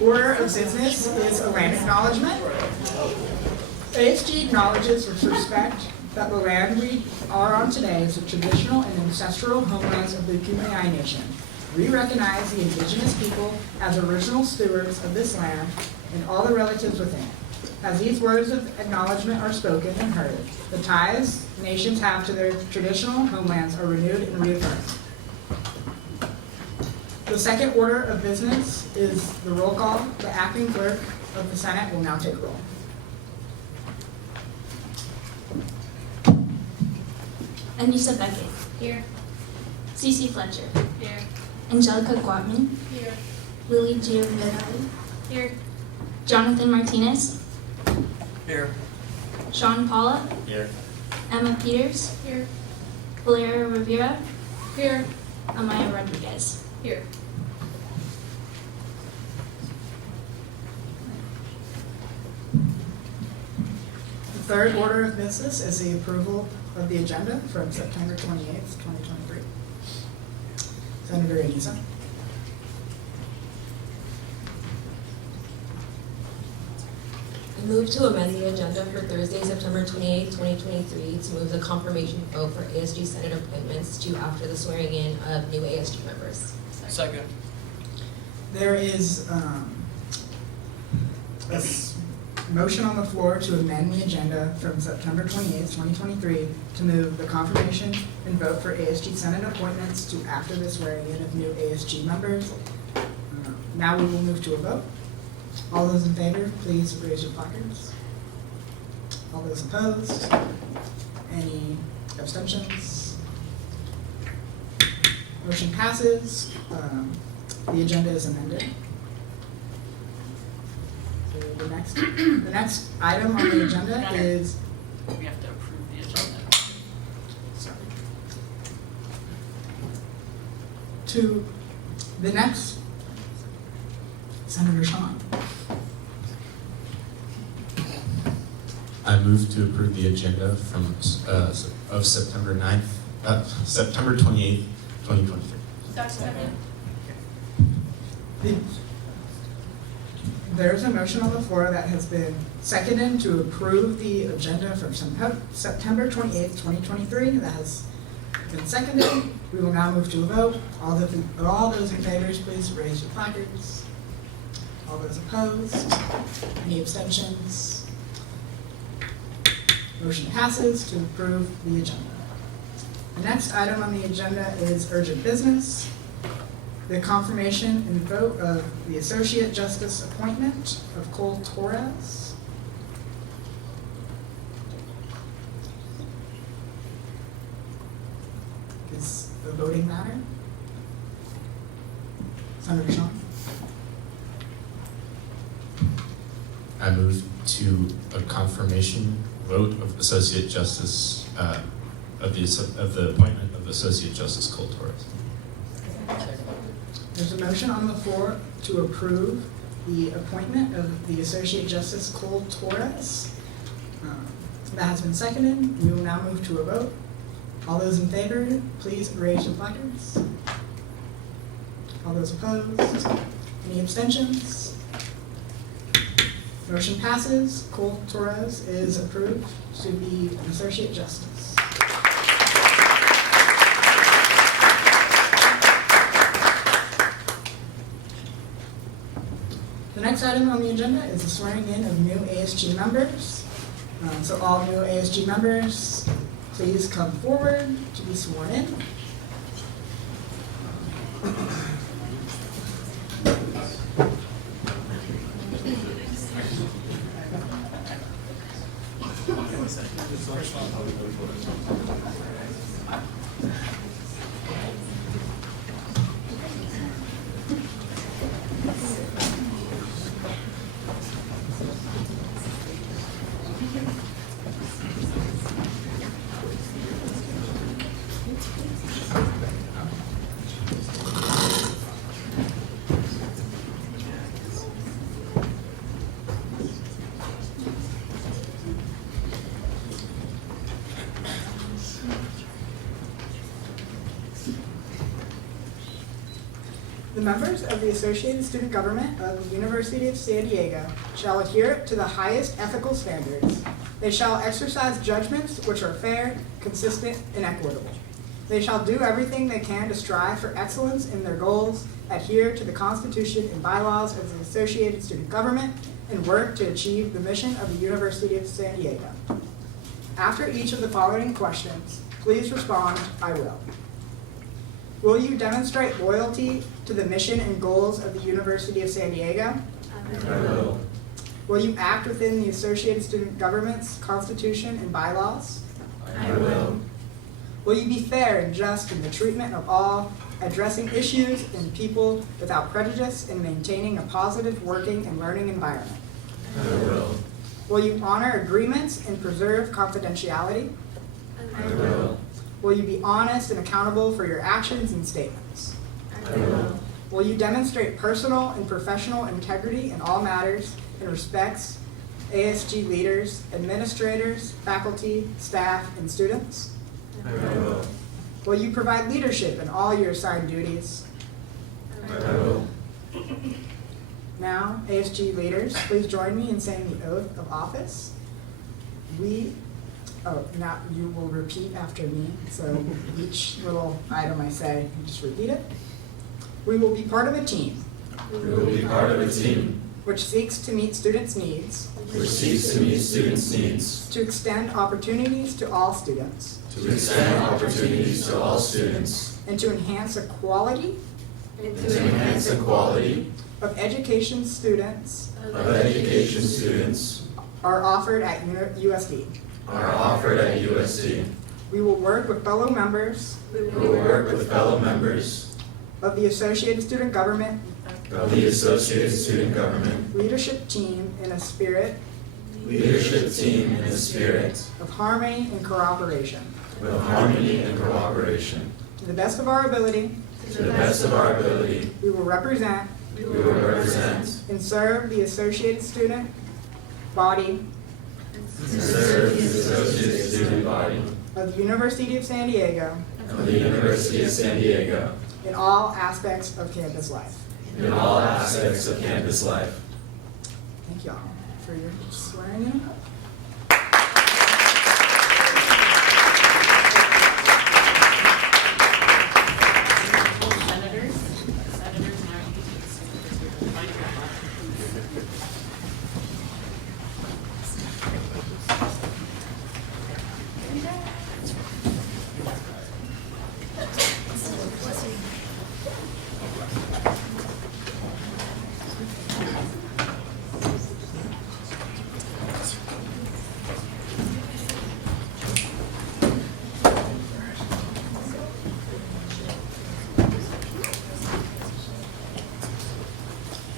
order of business is a land acknowledgement. ASG acknowledges with respect that the land we are on today is the traditional and ancestral homelands of the Kumeyaay Nation. We recognize the indigenous people as original stewards of this land and all the relatives within it. As these words of acknowledgement are spoken and heard, the ties nations have to their traditional homelands are renewed and reaffirmed. The second order of business is the roll call. The acting clerk of the Senate will now take roll. Anissa Beckett. Here. Cece Fletcher. Here. Angelica Guatman. Here. Lily Giovanni. Here. Jonathan Martinez. Here. Sean Paula. Here. Emma Peters. Here. Valeria Rivera. Here. Amaya Rodriguez. Here. The third order of business is the approval of the agenda from September 28th, 2023. Senator Anissa. I move to amend the agenda for Thursday, September 28, 2023, to move the confirmation vote for ASG Senate appointments to after the swearing in of new ASG members. Second. There is motion on the floor to amend the agenda from September 28th, 2023 to move the confirmation and vote for ASG Senate appointments to after the swearing in of new ASG members. Now we will move to a vote. All those in favor, please raise your placards. All those opposed? Any abstentions? Motion passes. The agenda is amended. So the next item on the agenda is, We have to approve the agenda. sorry, to the next, Senator Sean. I move to approve the agenda from of September 9th, September 28th, 2023. Second. There's a motion on the floor that has been seconded to approve the agenda from September 28th, 2023. That has been seconded. We will now move to a vote. All those in favor, please raise your placards. All those opposed? Any abstentions? Motion passes to approve the agenda. The next item on the agenda is urgent business. The confirmation and vote of the Associate Justice appointment of Cole Torres. Is a voting matter? Senator Sean? I move to a confirmation vote of Associate Justice of the appointment of Associate Justice Cole Torres. There's a motion on the floor to approve the appointment of the Associate Justice Cole Torres. That has been seconded. We will now move to a vote. All those in favor, please raise your placards. All those opposed? Any abstentions? Motion passes. Cole Torres is approved to be an Associate Justice. The next item on the agenda is the swearing in of new ASG members. So all new ASG members, please come forward to be sworn in. The members of the Associated Student Government of the University of San Diego shall adhere to the highest ethical standards. They shall exercise judgments which are fair, consistent, and equitable. They shall do everything they can to strive for excellence in their goals, adhere to the Constitution and bylaws of the Associated Student Government, and work to achieve the mission of the University of San Diego. After each of the following questions, please respond, "I will." Will you demonstrate loyalty to the mission and goals of the University of San Diego? I will. Will you act within the Associated Student Government's Constitution and bylaws? I will. Will you be fair and just in the treatment of all, addressing issues and people without prejudice and maintaining a positive working and learning environment? I will. Will you honor agreements and preserve confidentiality? I will. Will you be honest and accountable for your actions and statements? I will. Will you demonstrate personal and professional integrity in all matters and respects ASG leaders, administrators, faculty, staff, and students? I will. Will you provide leadership in all your assigned duties? I will. Now, ASG leaders, please join me in saying the oath of office. Now you will repeat after me, so each little item I say, you just repeat it. We will be part of a team We will be part of a team which seeks to meet students' needs, which seeks to meet students' needs, to extend opportunities to all students, to extend opportunities to all students, and to enhance the quality and to enhance the quality of education students of education students are offered at USD. are offered at USD. We will work with fellow members We will work with fellow members of the Associated Student Government of the Associated Student Government leadership team in a spirit leadership team in the spirit of harmony and cooperation. of harmony and cooperation. To the best of our ability, To the best of our ability, we will represent we will represent and serve the Associated Student body and serve the Associated Student Body of the University of San Diego of the University of San Diego in all aspects of campus life. in all aspects of campus life. Thank you all for your swearing in. Senators, now you can take a seat. Right here.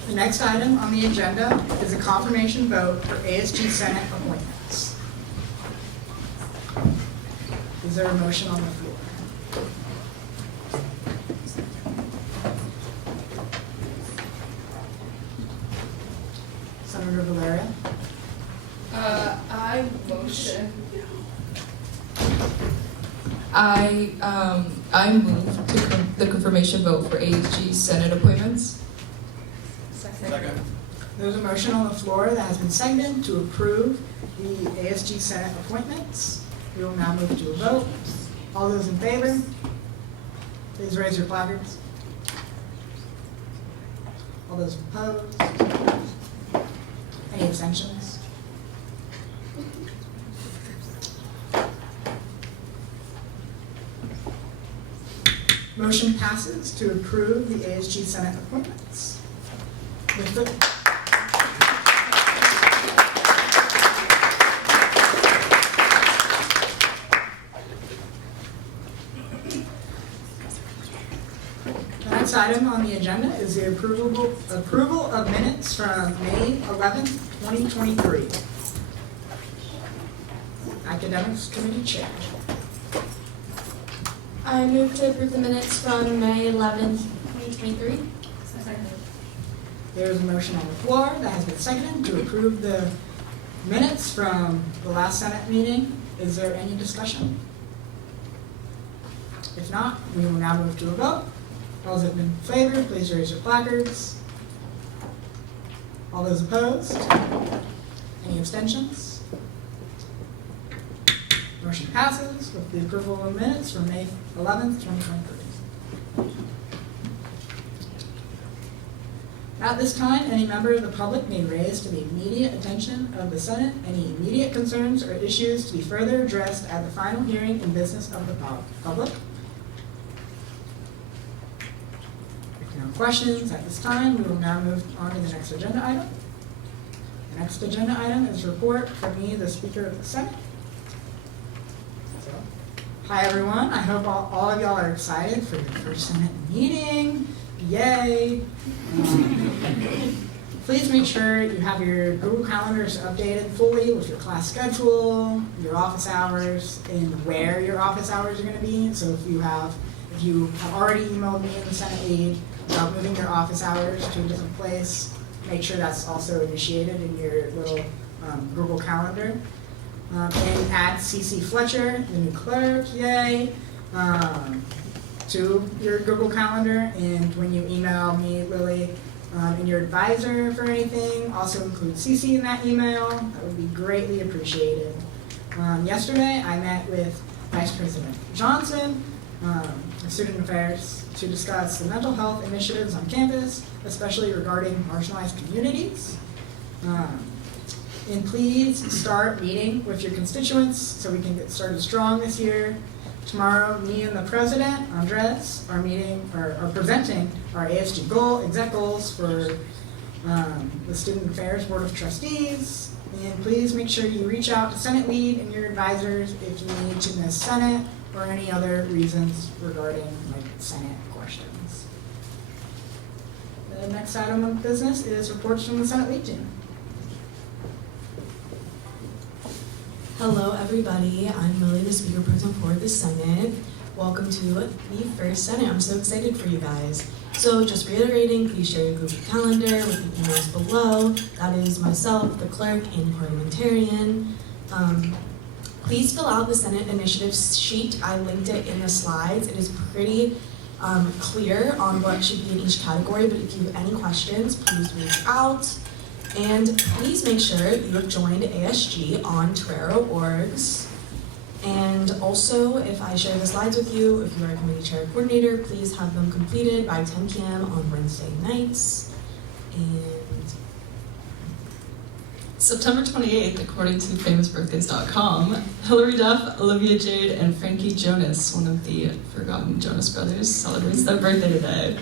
The next item on the agenda is a confirmation vote for ASG Senate appointments. Is there a motion on the floor? Senator Valeria? I motion. I move to the confirmation vote for ASG Senate appointments. Second. There's a motion on the floor that has been seconded to approve the ASG Senate appointments. We will now move to a vote. All those in favor, please raise your placards. All those opposed? Any abstentions? Motion passes to approve the ASG Senate appointments. With the- The next item on the agenda is the approval of minutes from May 11th, 2023. Academics Committee Chair. I move to approve the minutes from May 11th, 2023. There is a motion on the floor that has been seconded to approve the minutes from the last Senate meeting. Is there any discussion? If not, we will now move to a vote. All those in favor, please raise your placards. All those opposed? Any abstentions? Motion passes with the approval of minutes from May 11th, 2023. At this time, any member of the public may raise to the immediate attention of the Senate any immediate concerns or issues to be further addressed at the final hearing in business of the public. If no questions at this time, we will now move on to the next agenda item. The next agenda item is report from me, the Speaker of the Senate. So, hi everyone, I hope all of y'all are excited for your first Senate meeting. Yay! Please make sure you have your Google Calendars updated fully with your class schedule, your office hours, and where your office hours are going to be. So if you have already emailed me in the Senate lead about moving your office hours to a different place, make sure that's also initiated in your little Google Calendar. And add CC Fletcher, the new clerk, yay, to your Google Calendar. And when you email me, Lily, and your advisor for anything, also include CC in that email. That would be greatly appreciated. Yesterday, I met with Vice President Johnson of Student Affairs to discuss the mental health initiatives on campus, especially regarding marginalized communities. And please start meeting with your constituents so we can get started strong this year. Tomorrow, me and the president, Andres, are presenting our ASG exec goals for the Student Affairs Board of Trustees. And please make sure you reach out to Senate lead and your advisors if you need to miss Senate or any other reasons regarding Senate questions. The next item of business is reports from the Senate lead team. Hello, everybody. I'm Lily, the Speaker Person for the Senate. Welcome to the first Senate. I'm so excited for you guys. So just reiterating, please share your Google Calendar with the emails below. That is myself, the clerk, and parliamentarian. Please fill out the Senate initiatives sheet. I linked it in the slides. It is pretty clear on what should be in each category, but if you have any questions, please reach out. And please make sure you have joined ASG on Trero orgs. And also, if I share the slides with you, if you are a committee chair or coordinator, please have them completed by 10 p.m. on Wednesday nights. And September 28th, according to famousbirthdays.com, Hilary Duff, Olivia Jade, and Frankie Jonas, one of the forgotten Jonas brothers, celebrates their birthday today.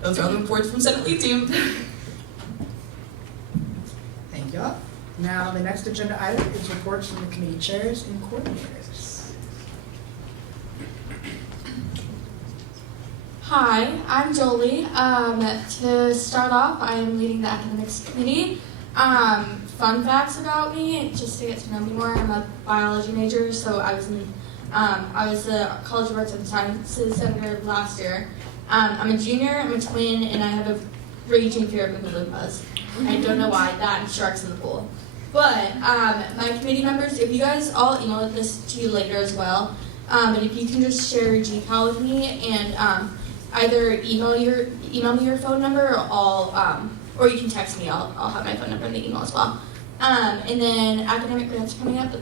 Those are all the reports from Senate Lead Team. Thank you. Now, the next agenda item is reports from the committee chairs and coordinators. hi, I'm Jolie. To start off, I am leading the academics committee. Fun facts about me, just to get to know me more. I'm a biology major, so I was the College of Arts and Sciences senator last year. I'm a junior, I'm a twin, and I have a raging fear of Oompa Loompas. I don't know why, that and sharks in the pool. But my committee members, if you guys, I'll email this to you later as well, but if you can just share your GCal with me and either email me your phone number or you can text me, I'll have my phone number in the email as well. And then academic grants coming up,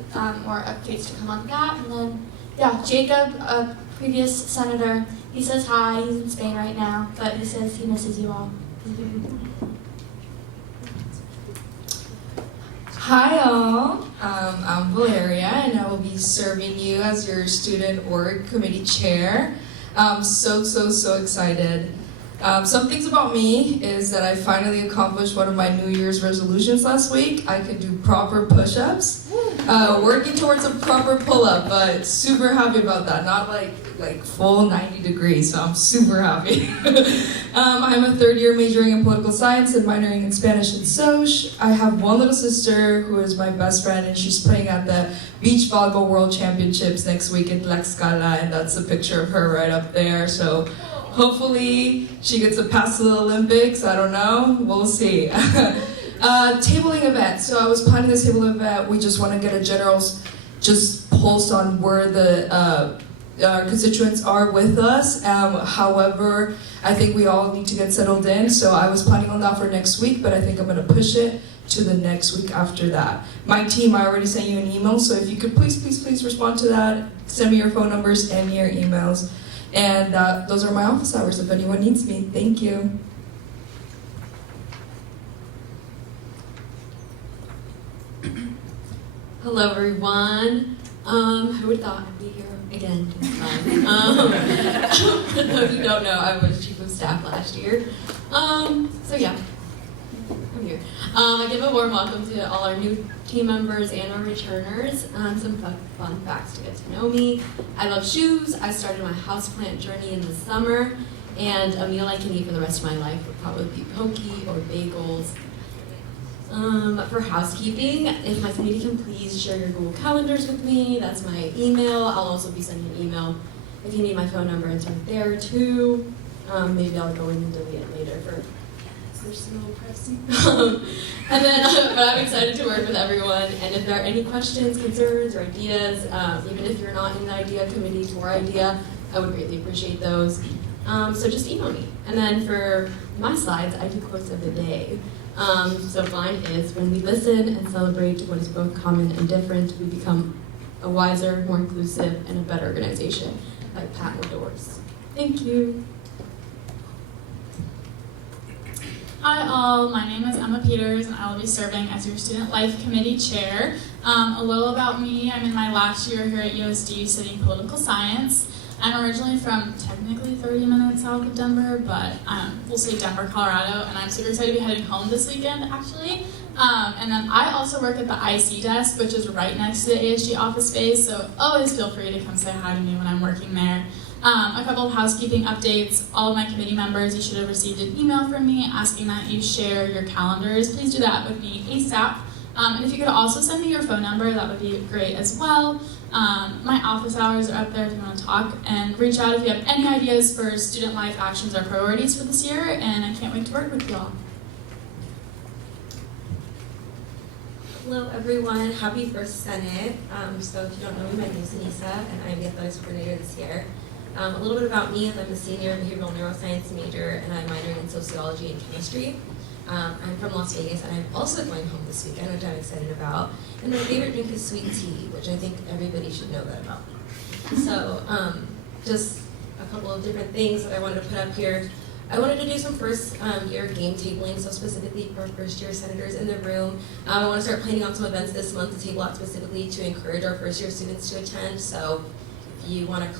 more updates to come on that. And then, yeah, Jacob, a previous senator, he says hi, he's in Spain right now, but he says he misses you all. Hi all, I'm Valeria and I will be serving you as your student org committee chair. I'm so excited. Some things about me is that I finally accomplished one of my New Year's resolutions last week. I could do proper push-ups, working towards a proper pull-up, but super happy about that. Not like full 90 degrees, so I'm super happy. I'm a third year majoring in political science and minoring in Spanish and Soc. I have one little sister who is my best friend, and she's playing at the Beach Volleyball World Championships next week in Tlaxcala, and that's a picture of her right up there. So hopefully she gets a pass to the Olympics. I don't know. We'll see. Tabling event. So I was planning this table event. We just want to get a general just pulse on where the our constituents are with us. However, I think we all need to get settled in, so I was planning on that for next week, but I think I'm going to push it to the next week after that. My team, I already sent you an email, so if you could please respond to that, send me your phone numbers and your emails. And those are my office hours if anyone needs me. Thank you. Hello, everyone. Who would thought I'd be here again? For those who don't know, I was chief of staff last year. So yeah, I'm here. I give a warm welcome to all our new team members and our returners. Some fun facts to get to know me. I love shoes. I started my houseplant journey in the summer, and a meal I can eat for the rest of my life would probably be poke or bagels. For housekeeping, if my committee can please share your Google Calendars with me, that's my email. I'll also be sending an email. If you need my phone number, it's right there too. Maybe I'll go in and delete it later for personal pressing. And then, but I'm excited to work with everyone. And if there are any questions, concerns, or ideas, even if you're not in the idea committee for idea, I would greatly appreciate those. So just email me. And then for my slides, I do quotes of the day. So mine is, when we listen and celebrate what is both common and different, we become a wiser, more inclusive, and a better organization, by Pat Doors. Thank you. Hi all, my name is Emma Peters and I will be serving as your Student Life Committee Chair. A little about me, I'm in my last year here at USD studying political science. I'm originally from technically 30 minutes south of Denver, but we'll say Denver, Colorado, and I'm super excited to be heading home this weekend, actually. And then I also work at the IC desk, which is right next to the ASG office space, so always feel free to come say hi to me when I'm working there. A couple of housekeeping updates. All of my committee members, you should have received an email from me asking that you share your calendars. Please do that with me ASAP. And if you could also send me your phone number, that would be great as well. My office hours are up there if you want to talk, and reach out if you have any ideas for student life actions or priorities for this year, and I can't wait to work with y'all. Hello everyone, happy first Senate. So if you don't know me, my name is Anissa, and I'm the athletics coordinator this year. A little bit about me, I'm a senior behavioral neuroscience major, and I'm minoring in sociology and chemistry. I'm from Las Vegas, and I'm also going home this weekend, which I'm excited about. And my favorite drink is sweet tea, which I think everybody should know that about. So just a couple of different things that I wanted to put up here. I wanted to do some first year game tabling, so specifically for first year senators in the room. I want to start planning on some events this month to table out specifically to encourage our first year students to attend. So if you want to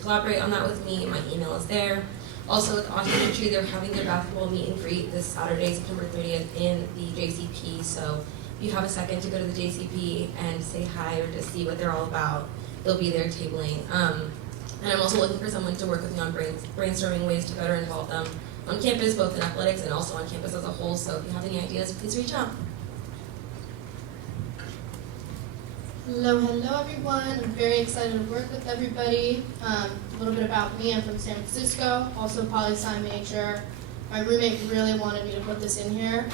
collaborate on that with me, my email is there. Also with Austin Entry, they're having their basketball meet and greet this Saturday, September 30th in the JCP. So if you have a second to go to the JCP and say hi or just see what they're all about, they'll be there tabling. And I'm also looking for someone to work with me on brainstorming ways to better involve them on campus, both in athletics and also on campus as a whole. So if you have any ideas, please reach out. Hello everyone. I'm very excited to work with everybody. A little bit about me, I'm from San Francisco, also poli-sci major. My roommate really wanted me to put this in here,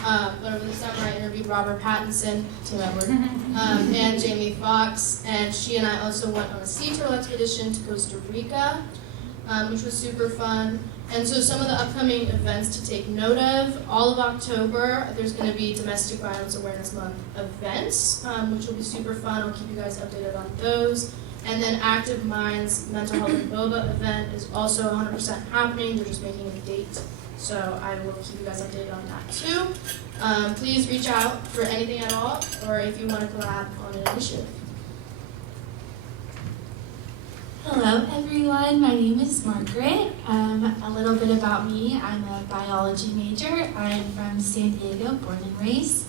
but over the summer I interviewed Robert Pattinson, Team Edward, and Jamie Foxx, and she and I also went on a sea turtle expedition to Costa Rica, which was super fun. And so some of the upcoming events to take note of, all of October, there's going to be Domestic Violence Awareness Month events, which will be super fun. I'll keep you guys updated on those. And then Active Minds Mental Health and Boba event is also 100% happening. They're just making a date. So I will keep you guys updated on that too. Please reach out for anything at all, or if you want to collab on an initiative. Hello everyone, my name is Margaret. A little bit about me, I'm a biology major. I'm from San Diego, born and raised.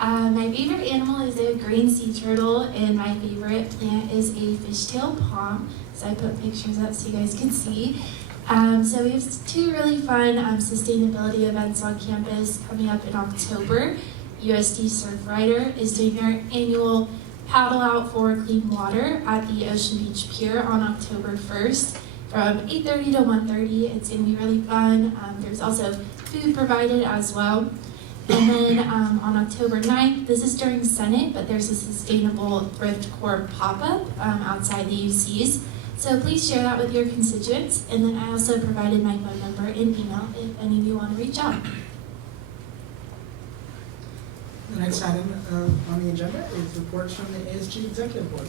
My favorite animal is a green sea turtle, and my favorite plant is a fishtail palm. So I put pictures up so you guys can see. So we have two really fun sustainability events on campus coming up in October. USD Surf Rider is doing their annual paddle out for clean water at the Ocean Beach Pier on October 1st from 8:30 to 1:30. It's going to be really fun. There's also food provided as well. And then on October 9th, this is during Senate, but there's a Sustainable Thrift Corps pop-up outside the UCs. So please share that with your constituents. And then I also provided my phone number and email if any of you want to reach out. The next item on the agenda is reports from the ASG Executive Board.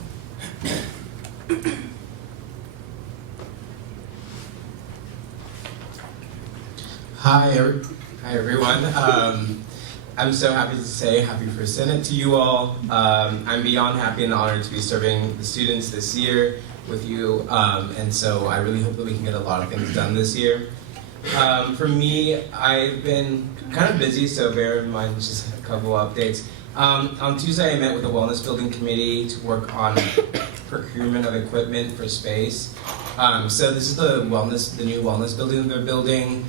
Hi everyone. I'm so happy to say happy first Senate to you all. I'm beyond happy and honored to be serving the students this year with you, and so I really hope that we can get a lot of things done this year. For me, I've been kind of busy, so bear in mind just a couple of updates. On Tuesday, I met with the Wellness Building Committee to work on procurement of equipment for space. So this is the new wellness building that they're building,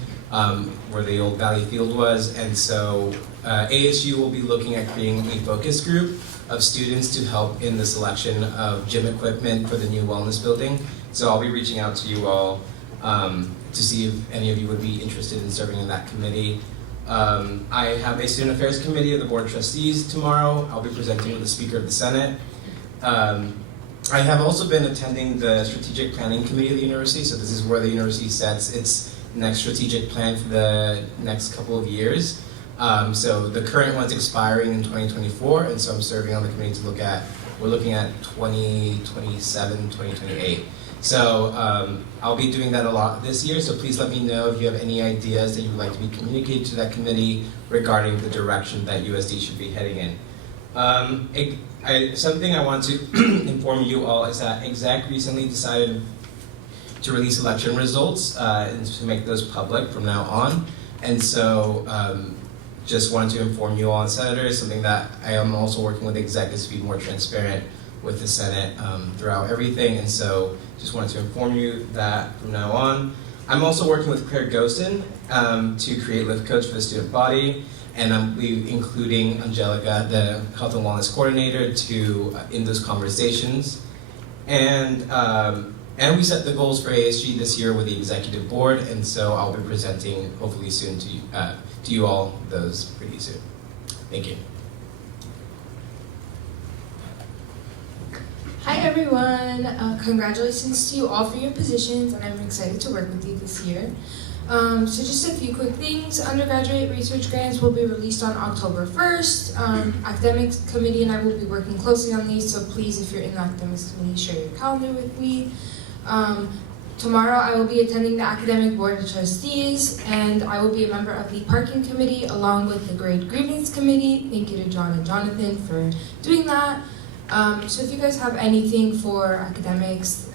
where the old Valley Field was, and so ASU will be looking at creating a focus group of students to help in the selection of gym equipment for the new wellness building. So I'll be reaching out to you all to see if any of you would be interested in serving in that committee. I have a Student Affairs Committee of the Board of Trustees tomorrow. I'll be presenting with the Speaker of the Senate. I have also been attending the Strategic Planning Committee of the university, so this is where the university sets its next strategic plan for the next couple of years. So the current one's expiring in 2024, and so I'm serving on the committee to we're looking at 2027, 2028. So I'll be doing that a lot this year, so please let me know if you have any ideas that you would like to be communicated to that committee regarding the direction that USD should be heading in. Something I want to inform you all is that Exec recently decided to release election results and to make those public from now on. And so just wanted to inform you all on senators, something that I am also working with Exec is to be more transparent with the Senate throughout everything. And so just wanted to inform you that from now on. I'm also working with Claire Gostin to create lift codes for the student body. And I'm including Angelica, the health and wellness coordinator, in those conversations. And we set the goals for ASG this year with the executive board, and so I'll be presenting hopefully soon to you all those pretty soon. Thank you. Hi everyone, congratulations to you all for your positions, and I'm excited to work with you this year. So just a few quick things. Undergraduate research grants will be released on October 1st. Academics committee and I will be working closely on these, so please, if you're in the academics committee, share your calendar with me. Tomorrow I will be attending the academic board of trustees, and I will be a member of the parking committee along with the grade grievance committee. Thank you to John and Jonathan for doing that. So if you guys have anything for academics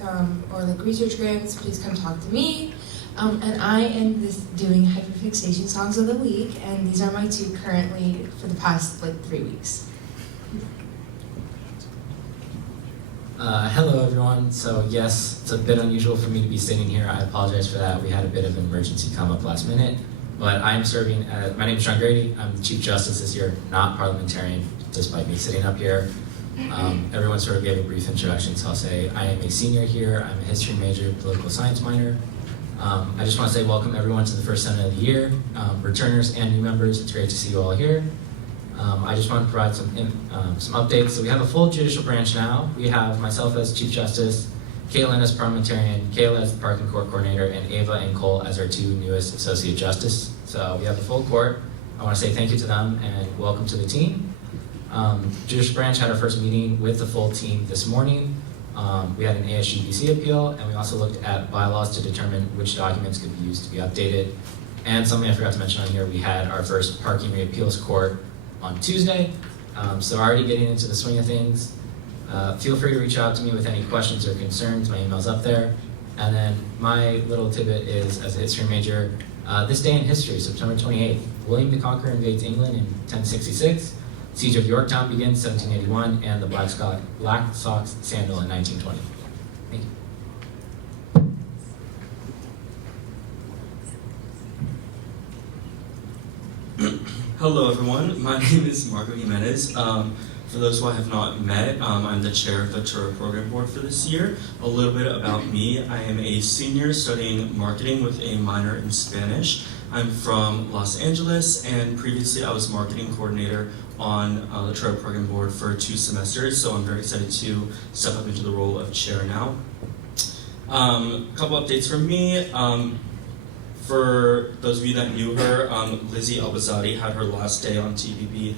or like research grants, please come talk to me. And I am doing hyperfixation songs of the week, and these are my two currently for the past 3 weeks. Hello everyone. So yes, it's a bit unusual for me to be sitting here. I apologize for that. We had a bit of an emergency come up last minute. But I'm serving, my name is Sean Grady. I'm the Chief Justice this year, not parliamentarian, despite me sitting up here. Everyone sort of gave a brief introduction, so I'll say I am a senior here. I'm a history major, political science minor. I just want to say welcome everyone to the first Senate of the year, returners and new members. It's great to see you all here. I just want to provide some updates. So we have a full judicial branch now. We have myself as Chief Justice, Caitlin as parliamentarian, Kayla as the Park and Court Coordinator, and Ava and Cole as our two newest Associate Justice. So we have the full court. I want to say thank you to them and welcome to the team. Judicial branch had our first meeting with the full team this morning. We had an ASG appeal, and we also looked at bylaws to determine which documents could be used to be updated. And something I forgot to mention on here, we had our first parking appeals court on Tuesday. So already getting into the swing of things. Feel free to reach out to me with any questions or concerns. My email's up there. And then my little tidbit is, as a history major, this day in history, September 28th, William the Conqueror invades England in 1066. Siege of Yorktown begins 1781, and the Black Sox Scandal in 1920. Thank you. Hello everyone, my name is Marco Jimenez. For those who I have not met, I'm the chair of the Tour Program Board for this year. A little bit about me, I am a senior studying marketing with a minor in Spanish. I'm from Los Angeles, and previously I was marketing coordinator on the Tour Program Board for 2 semesters, so I'm very excited to step up into the role of chair now. A couple updates from me. For those of you that knew her, Lizzie Albazadi had her last day on TBB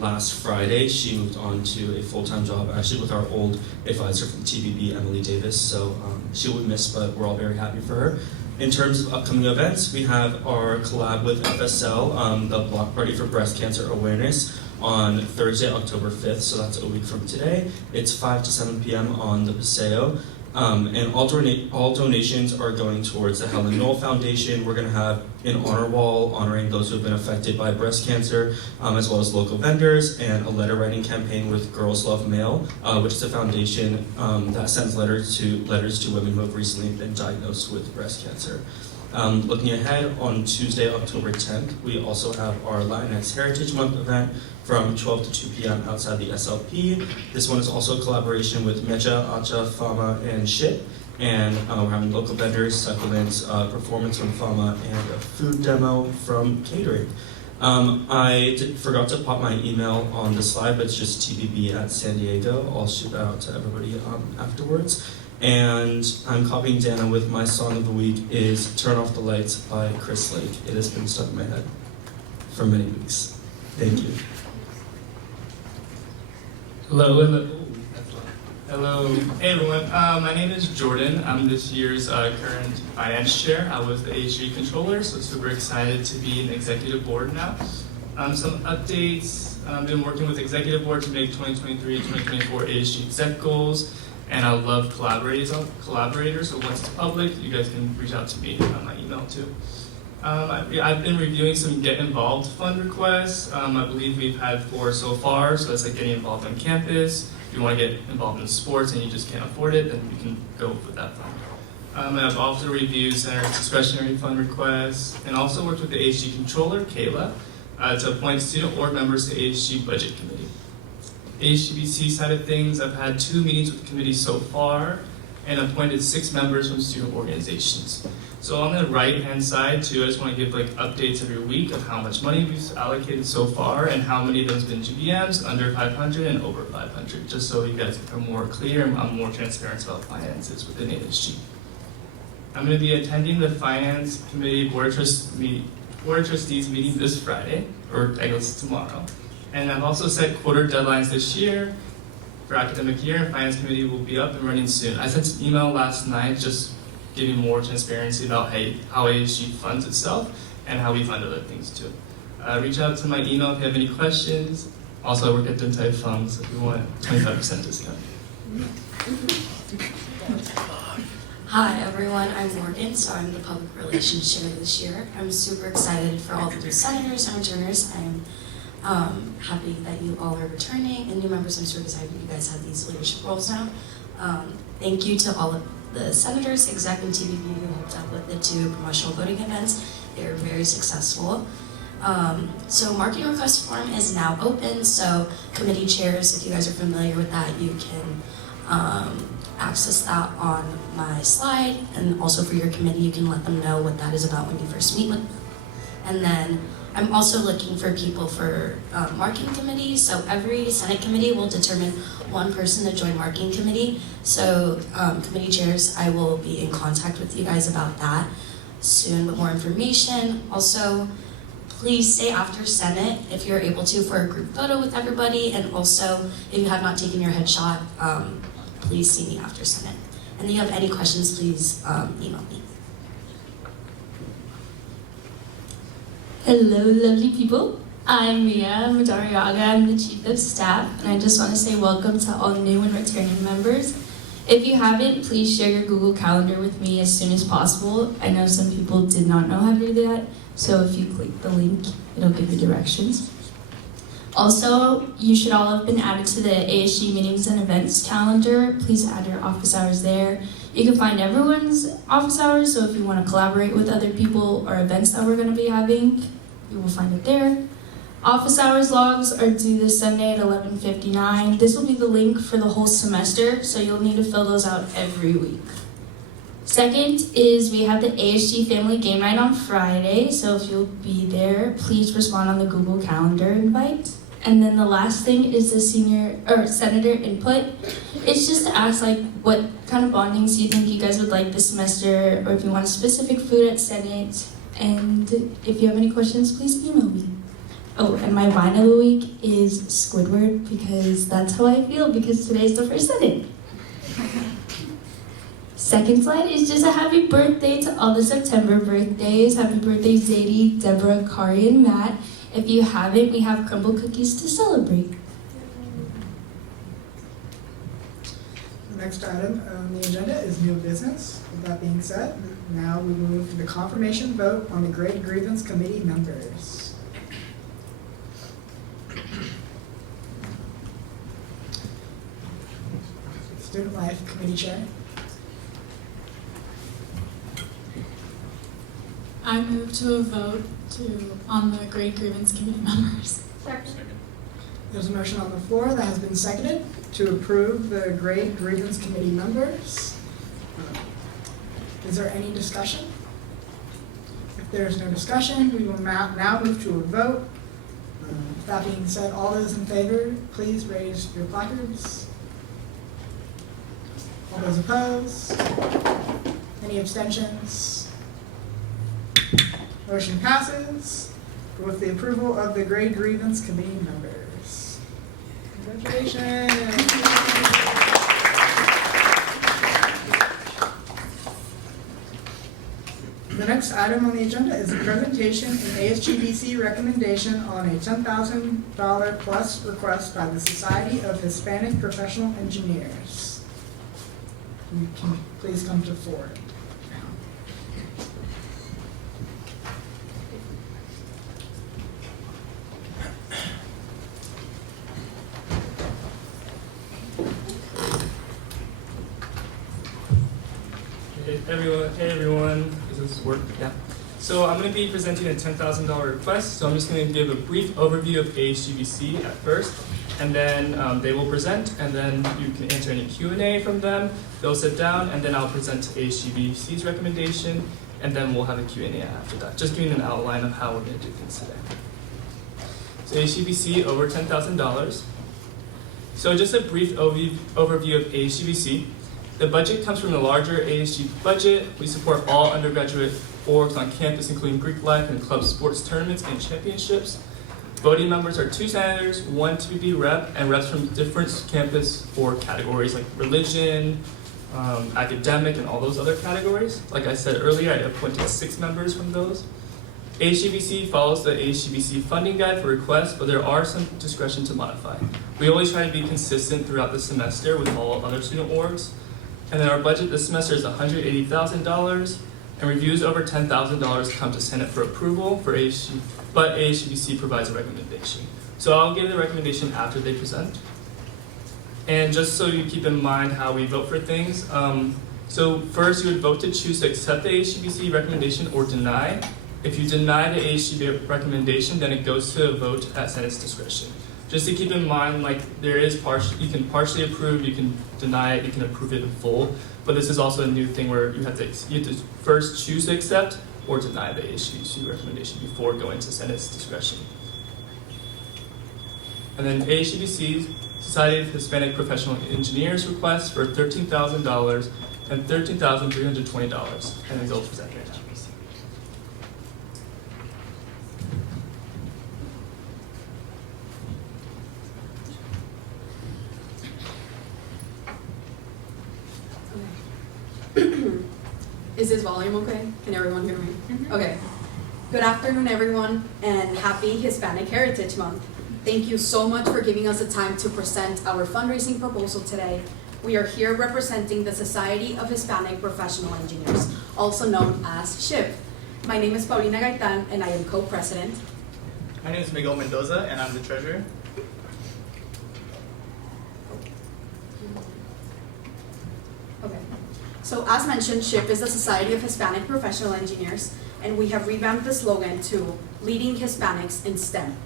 last Friday. She moved on to a full-time job, actually with our old advisor from TBB, Emily Davis. So she will be missed, but we're all very happy for her. In terms of upcoming events, we have our collab with FSL, the Block Party for Breast Cancer Awareness, on Thursday, October 5th, so that's a week from today. It's 5 to 7 p.m. on the Paseo. And all donations are going towards the Helen Knoll Foundation. We're going to have an honor wall honoring those who have been affected by breast cancer, as well as local vendors, and a letter writing campaign with Girls Love Mail, which is a foundation that sends letters to women who have recently been diagnosed with breast cancer. Looking ahead, on Tuesday, October 10th, we also have our Latinx Heritage Month event from 12 to 2 p.m. outside the SLP. This one is also a collaboration with Mecha, Acha, Fama, and Ship. And we're having local vendors, succulents, performance from Fama, and a food demo from catering. I forgot to pop my email on the slide, but it's just tbb@San Diego. I'll shoot that out to everybody afterwards. And I'm copying Dana with my song of the week is Turn Off the Lights by Chris Lake. It has been stuck in my head for many weeks. Thank you. Hello. Hey everyone. My name is Jordan. I'm this year's current finance chair. I was the ASG controller, so super excited to be an executive board now. Some updates. I've been working with executive board to make 2023-2024 ASG exec goals. And I love collaborators, so once it's public, you guys can reach out to me on my email too. I've been reviewing some Get Involved fund requests. I believe we've had 4 so far, so that's like getting involved on campus. If you want to get involved in sports and you just can't afford it, then you can go with that fund. And I've also reviewed Senator's discretionary fund requests, and also worked with the ASG controller, Kayla, to appoint student board members to ASG budget committee. HGBC side of things, I've had 2 meetings with the committee so far and appointed 6 members from student organizations. So on the right-hand side too, I just want to give like updates every week of how much money we've allocated so far and how many of those have been GBMs, under 500 and over 500, just so you guys are more clear and I'm more transparent about finances within ASG. I'm going to be attending the Finance Committee Board of Trustees meeting this Friday, or I guess tomorrow. And I've also set quarter deadlines this year for academic year, and Finance Committee will be up and running soon. I sent an email last night just giving more transparency about how ASG funds itself and how we fund other things too. Reach out to my email if you have any questions. Also, I work at Dintai Fund, so if you want a 25% discount. Hi everyone, I'm Morgan, so I'm the Public Relations Chair this year. I'm super excited for all the new senators and returners. I'm happy that you all are returning, and new members, I'm super excited you guys have these leadership roles now. Thank you to all of the senators, exec, and TBB who hooked up with the 2 promotional voting events. They were very successful. So marketing request form is now open, so committee chairs, if you guys are familiar with that, you can access that on my slide, and also for your committee, you can let them know what that is about when you first meet with them. And then I'm also looking for people for marketing committee. So every Senate committee will determine 1 person to join marketing committee. So committee chairs, I will be in contact with you guys about that soon with more information. Also, please stay after Senate if you're able to for a group photo with everybody. And also, if you have not taken your headshot, please see me after Senate. And if you have any questions, please email me. Hello, lovely people. I'm Mia Madariaga. I'm the Chief of Staff, and I just want to say welcome to all new and returning members. If you haven't, please share your Google Calendar with me as soon as possible. I know some people did not know how to do that, so if you click the link, it'll give you directions. Also, you should all have been added to the ASG meetings and events calendar. Please add your office hours there. You can find everyone's office hours, so if you want to collaborate with other people or events that we're going to be having, you will find it there. Office hours logs are due this Sunday at 11:59. This will be the link for the whole semester, so you'll need to fill those out every week. Second is we have the ASG Family Game Night on Friday, so if you'll be there, please respond on the Google Calendar invite. And then the last thing is the senator input. It's just to ask like what kind of bondings you think you guys would like this semester, or if you want a specific food at Senate. And if you have any questions, please email me. Oh, and my vine of the week is Squidward, because that's how I feel, because today's the first Senate. Second slide is just a happy birthday to all the September birthdays. Happy birthday, Zadie, Deborah, Kari, and Matt. If you haven't, we have crumble cookies to celebrate. The next item on the agenda is new business. With that being said, now we move to the confirmation vote on the Grade Grievance Committee members. Student Life Committee Chair. I move to a vote on the Grade Grievance Committee members. There's a motion on the floor that has been seconded to approve the Grade Grievance Committee members. Is there any discussion? If there is no discussion, we will now move to a vote. With that being said, all those in favor, please raise your placards. All those opposed? Any abstentions? Motion passes with the approval of the Grade Grievance Committee members. Congratulations. The next item on the agenda is a presentation and ASGBC recommendation on a $10,000 plus request by the Society of Hispanic Professional Engineers. You can please come to forward. Hey everyone, does this work? Yeah. So I'm going to be presenting a $10,000 request, so I'm just going to give a brief overview of ASGBC at first, and then they will present, and then you can answer any Q&A from them. They'll sit down, and then I'll present ASGBC's recommendation, and then we'll have a Q&A after that, just giving an outline of how we're going to do things today. So ASGBC, over $10,000. So just a brief overview of ASGBC. The budget comes from the larger ASG budget. We support all undergraduate orgs on campus, including Greek life and club sports tournaments and championships. Voting members are 2 senators, 1 TPP rep, and reps from different campus org categories like religion, academic, and all those other categories. Like I said earlier, I appointed 6 members from those. ASGBC follows the ASGBC funding guide for requests, but there are some discretion to modify. We always try to be consistent throughout the semester with all other student orgs. And then our budget this semester is $180,000, and reviews over $10,000 come to Senate for approval for ASG, but ASGBC provides a recommendation. So I'll give the recommendation after they present. And just so you keep in mind how we vote for things, so first you would vote to choose to accept the ASGBC recommendation or deny. If you deny the ASGBC recommendation, then it goes to a vote at Senate's discretion. Just to keep in mind, like there is you can partially approve, you can deny it, you can approve it in full. But this is also a new thing where you have to first choose to accept or deny the ASGBC recommendation before going to Senate's discretion. And then ASGBC, Society of Hispanic Professional Engineers request for $13,000 and $13,320, and results presented right now. Is this volume okay? Can everyone hear me? Okay. Good afternoon, everyone, and happy Hispanic Heritage Month. Thank you so much for giving us the time to present our fundraising proposal today. We are here representing the Society of Hispanic Professional Engineers, also known as SHIP. My name is Paulina Gaitan, and I am co-president. My name is Miguel Mendoza, and I'm the treasurer. Okay. So as mentioned, SHIP is the Society of Hispanic Professional Engineers, and we have revamped the slogan to Leading Hispanics in STEM.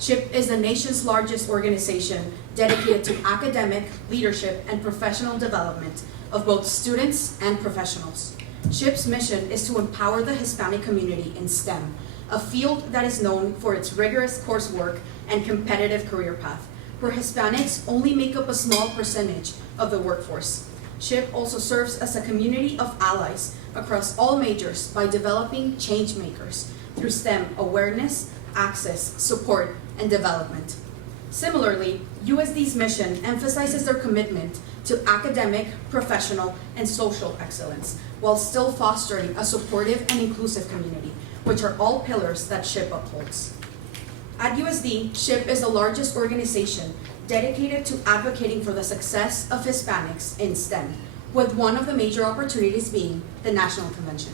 SHIP is the nation's largest organization dedicated to academic, leadership, and professional development of both students and professionals. SHIP's mission is to empower the Hispanic community in STEM, a field that is known for its rigorous coursework and competitive career path, where Hispanics only make up a small percentage of the workforce. SHIP also serves as a community of allies across all majors by developing change makers through STEM awareness, access, support, and development. Similarly, USD's mission emphasizes their commitment to academic, professional, and social excellence, while still fostering a supportive and inclusive community, which are all pillars that SHIP upholds. At USD, SHIP is the largest organization dedicated to advocating for the success of Hispanics in STEM, with one of the major opportunities being the National Convention.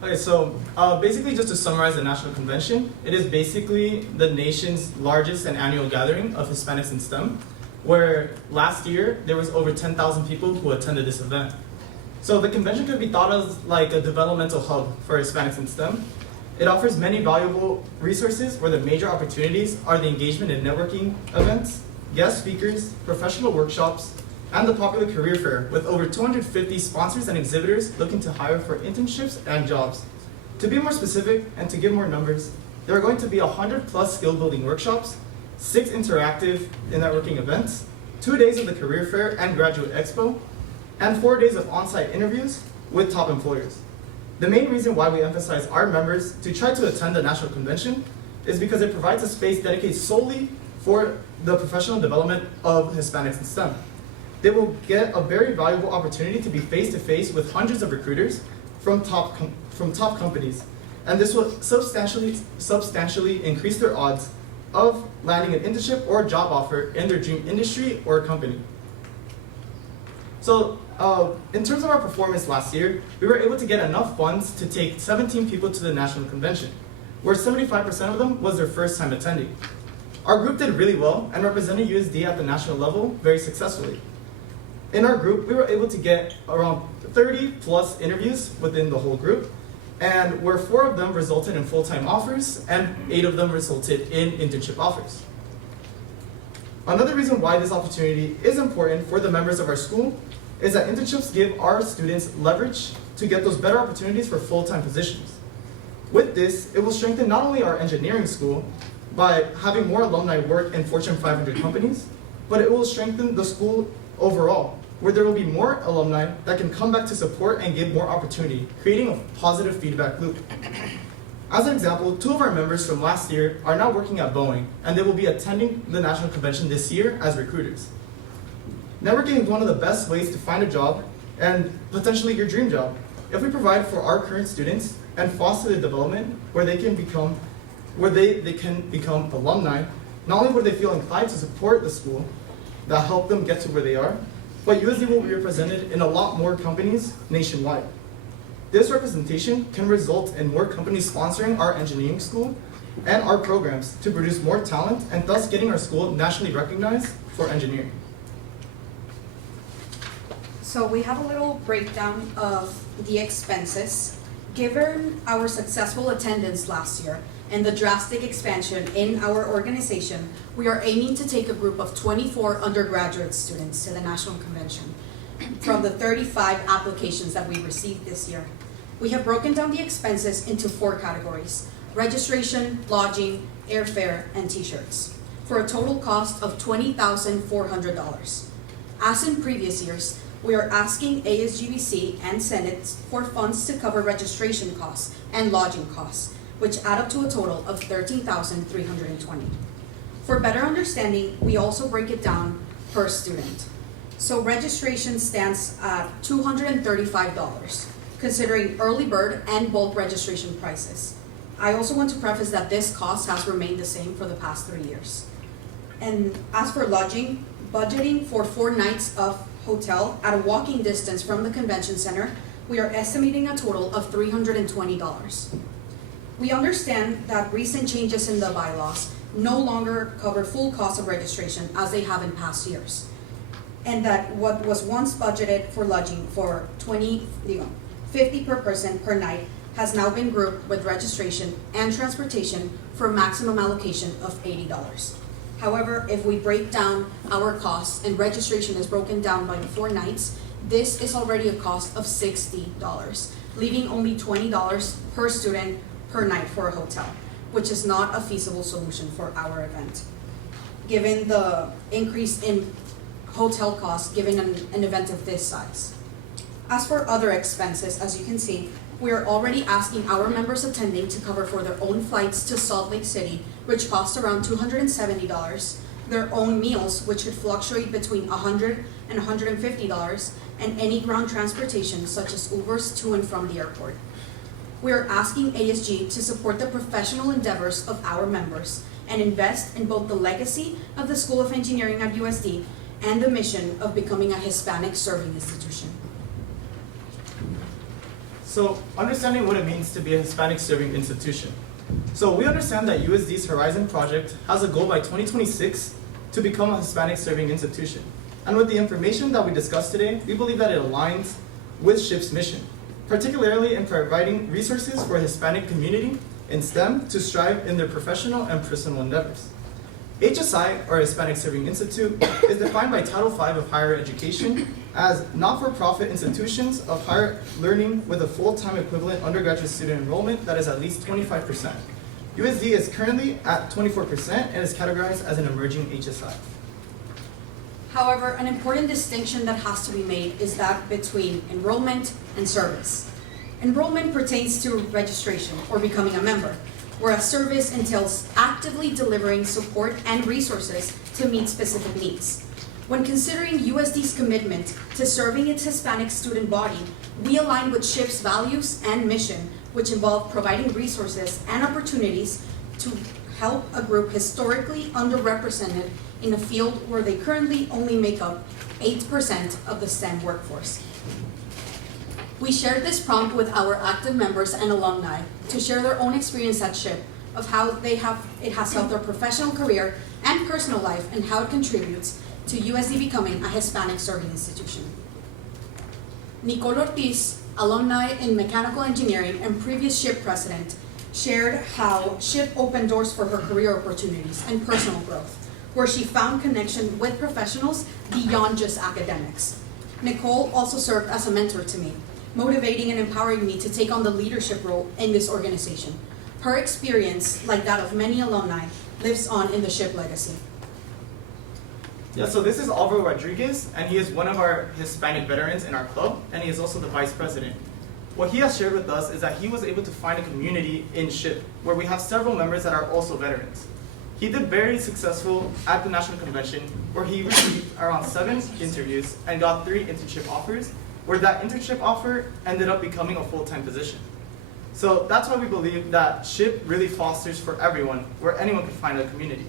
Okay, so basically just to summarize the National Convention, it is basically the nation's largest and annual gathering of Hispanics in STEM, where last year there was over 10,000 people who attended this event. So the convention could be thought of like a developmental hub for Hispanics in STEM. It offers many valuable resources where the major opportunities are the engagement in networking events, guest speakers, professional workshops, and the popular career fair with over 250 sponsors and exhibitors looking to hire for internships and jobs. To be more specific and to give more numbers, there are going to be 100+ skill building workshops, 6 interactive networking events, 2 days of the career fair and graduate expo, and 4 days of on-site interviews with top employers. The main reason why we emphasize our members to try to attend the National Convention is because it provides a space dedicated solely for the professional development of Hispanics in STEM. They will get a very valuable opportunity to be face-to-face with hundreds of recruiters from top companies, and this will substantially increase their odds of landing an internship or job offer in their dream industry or company. So in terms of our performance last year, we were able to get enough funds to take 17 people to the National Convention, where 75% of them was their first time attending. Our group did really well and represented USD at the national level very successfully. In our group, we were able to get around 30+ interviews within the whole group, and where 4 of them resulted in full-time offers and 8 of them resulted in internship offers. Another reason why this opportunity is important for the members of our school is that internships give our students leverage to get those better opportunities for full-time positions. With this, it will strengthen not only our engineering school by having more alumni work in Fortune 500 companies, but it will strengthen the school overall, where there will be more alumni that can come back to support and give more opportunity, creating a positive feedback loop. As an example, 2 of our members from last year are now working at Boeing, and they will be attending the National Convention this year as recruiters. Networking is one of the best ways to find a job and potentially your dream job. If we provide for our current students and foster the development where they can become alumni, not only would they feel inclined to support the school that helped them get to where they are, but USD will be represented in a lot more companies nationwide. This representation can result in more companies sponsoring our engineering school and our programs to produce more talent and thus getting our school nationally recognized for engineering. So we have a little breakdown of the expenses. Given our successful attendance last year and the drastic expansion in our organization, we are aiming to take a group of 24 undergraduate students to the National Convention from the 35 applications that we received this year. We have broken down the expenses into 4 categories: registration, lodging, airfare, and t-shirts, for a total cost of $20,400. As in previous years, we are asking ASGBC and Senate for funds to cover registration costs and lodging costs, which add up to a total of $13,320. For better understanding, we also break it down per student. So registration stands at $235, considering early bird and bulk registration prices. I also want to preface that this cost has remained the same for the past 3 years. And as for lodging, budgeting for 4 nights of hotel at a walking distance from the convention center, we are estimating a total of $320. We understand that recent changes in the bylaws no longer cover full cost of registration as they have in past years, and that what was once budgeted for lodging for $50 per person per night has now been grouped with registration and transportation for a maximum allocation of $80. However, if we break down our costs and registration is broken down by the 4 nights, this is already a cost of $60, leaving only $20 per student per night for a hotel, which is not a feasible solution for our event, given the increase in hotel costs given an event of this size. As for other expenses, as you can see, we are already asking our members attending to cover for their own flights to Salt Lake City, which cost around $270, their own meals, which could fluctuate between $100 and $150, and any ground transportation, such as Ubers to and from the airport. We are asking ASG to support the professional endeavors of our members and invest in both the legacy of the School of Engineering at USD and the mission of becoming a Hispanic serving institution. So, understanding what it means to be a Hispanic serving institution. So, we understand that USD's Horizon project has a goal by 2026 to become a Hispanic serving institution. And with the information that we discussed today, we believe that it aligns with SHIP's mission, particularly in providing resources for the Hispanic community in STEM to strive in their professional and personal endeavors. HSI, or Hispanic Serving Institute, is defined by Title V of Higher Education as not-for-profit institutions of higher learning with a full-time equivalent undergraduate student enrollment that is at least 25%. USD is currently at 24% and is categorized as an emerging HSI. However, an important distinction that has to be made is that between enrollment and service. Enrollment pertains to registration or becoming a member, whereas service entails actively delivering support and resources to meet specific needs. When considering USD's commitment to serving its Hispanic student body, we align with SHIP's values and mission, which involve providing resources and opportunities to help a group historically underrepresented in a field where they currently only make up 8% of the STEM workforce. We shared this prompt with our active members and alumni to share their own experience at SHIP of how it has helped their professional career and personal life and how it contributes to USD becoming a Hispanic serving institution. Nicole Ortiz, alumni in mechanical engineering and previous SHIP president, shared how SHIP opened doors for her career opportunities and personal growth, where she found connection with professionals beyond just academics. Nicole also served as a mentor to me, motivating and empowering me to take on the leadership role in this organization. Her experience, like that of many alumni, lives on in the SHIP legacy. Yeah, so this is Alvaro Rodriguez, and he is one of our Hispanic veterans in our club, and he is also the vice president. What he has shared with us is that he was able to find a community in SHIP, where we have several members that are also veterans. He did very successful at the National Convention, where he received around 7 interviews and got 3 internship offers, where that internship offer ended up becoming a full-time position. So that's why we believe that SHIP really fosters for everyone, where anyone can find a community.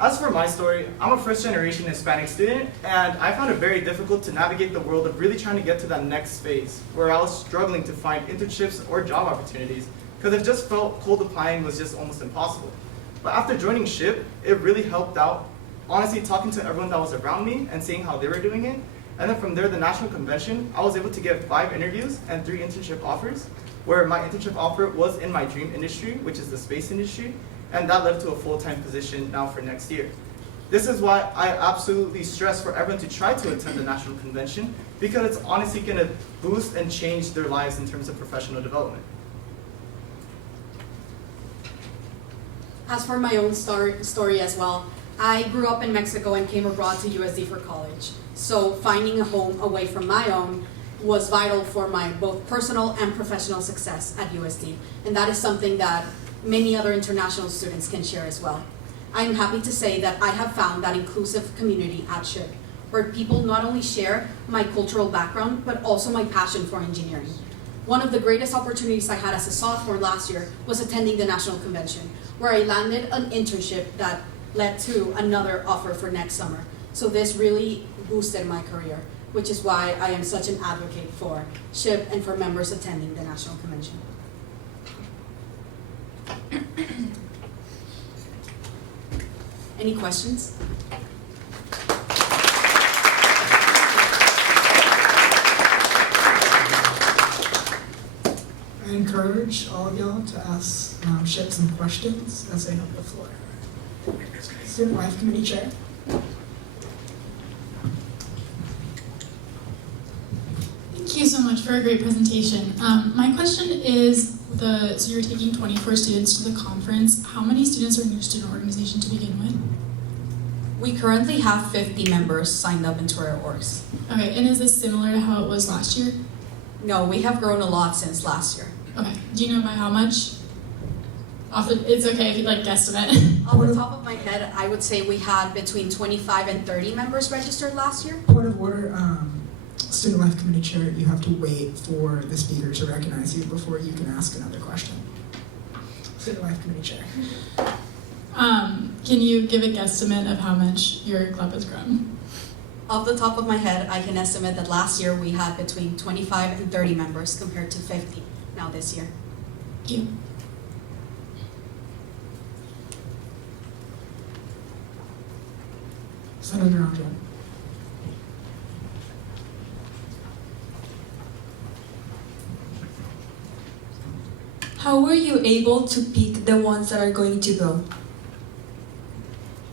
As for my story, I'm a first-generation Hispanic student, and I found it very difficult to navigate the world of really trying to get to that next phase, where I was struggling to find internships or job opportunities, because it just felt cold applying was just almost impossible. But after joining SHIP, it really helped out, honestly talking to everyone that was around me and seeing how they were doing it. And then from there, the National Convention, I was able to get 5 interviews and 3 internship offers, where my internship offer was in my dream industry, which is the space industry, and that led to a full-time position now for next year. This is why I absolutely stress for everyone to try to attend the National Convention, because it's honestly going to boost and change their lives in terms of professional development. As for my own story as well, I grew up in Mexico and came abroad to USD for college. So finding a home away from my own was vital for my both personal and professional success at USD. And that is something that many other international students can share as well. I'm happy to say that I have found that inclusive community at SHIP, where people not only share my cultural background, but also my passion for engineering. One of the greatest opportunities I had as a sophomore last year was attending the National Convention, where I landed an internship that led to another offer for next summer. So this really boosted my career, which is why I am such an advocate for SHIP and for members attending the National Convention. Any questions? I encourage all of y'all to ask SHIP some questions as they have the floor. Student Life Committee Chair. Thank you so much for for a great presentation. My question is, so you're taking 24 students to the conference. How many students are in your student organization to begin with? We currently have 50 members signed up into our orgs. Okay, and is this similar to how it was last year? No, we have grown a lot since last year. Okay, do you know by how much? It's okay if you like guesstimate. Off the top of my head, I would say we had between 25 and 30 members registered last year. Point of order, Student Life Committee Chair, you have to wait for the speaker to recognize you before you can ask another question. Student Life Committee Chair. Can you give a guesstimate of how much your club has grown? Off the top of my head, I can estimate that last year we had between 25 and 30 members compared to 50 now this year. Thank you. Senator Andre. How were you able to pick the ones that are going to go?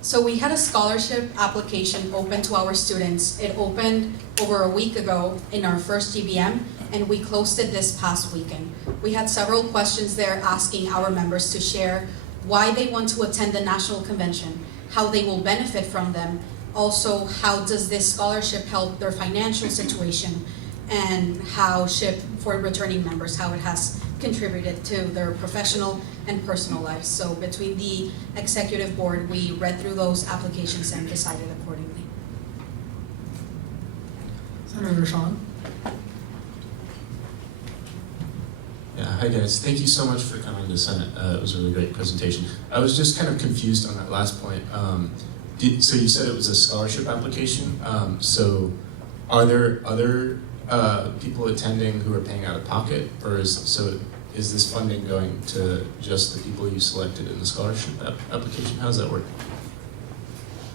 So we had a scholarship application open to our students. It opened over a week ago in our first GBM, and we closed it this past weekend. We had several questions there asking our members to share why they want to attend the national convention, how they will benefit from them, also how does this scholarship help their financial situation, and how SHIP for returning members, how it has contributed to their professional and personal lives. So between the executive board, we read through those applications and decided accordingly. Senator Sean. Yeah, hi guys. Thank you so much for coming to Senate. It was a really great presentation. I was just kind of confused on that last point. So you said it was a scholarship application. So are there other people attending who are paying out of pocket, or is this funding going to just the people you selected in the scholarship application? How does that work?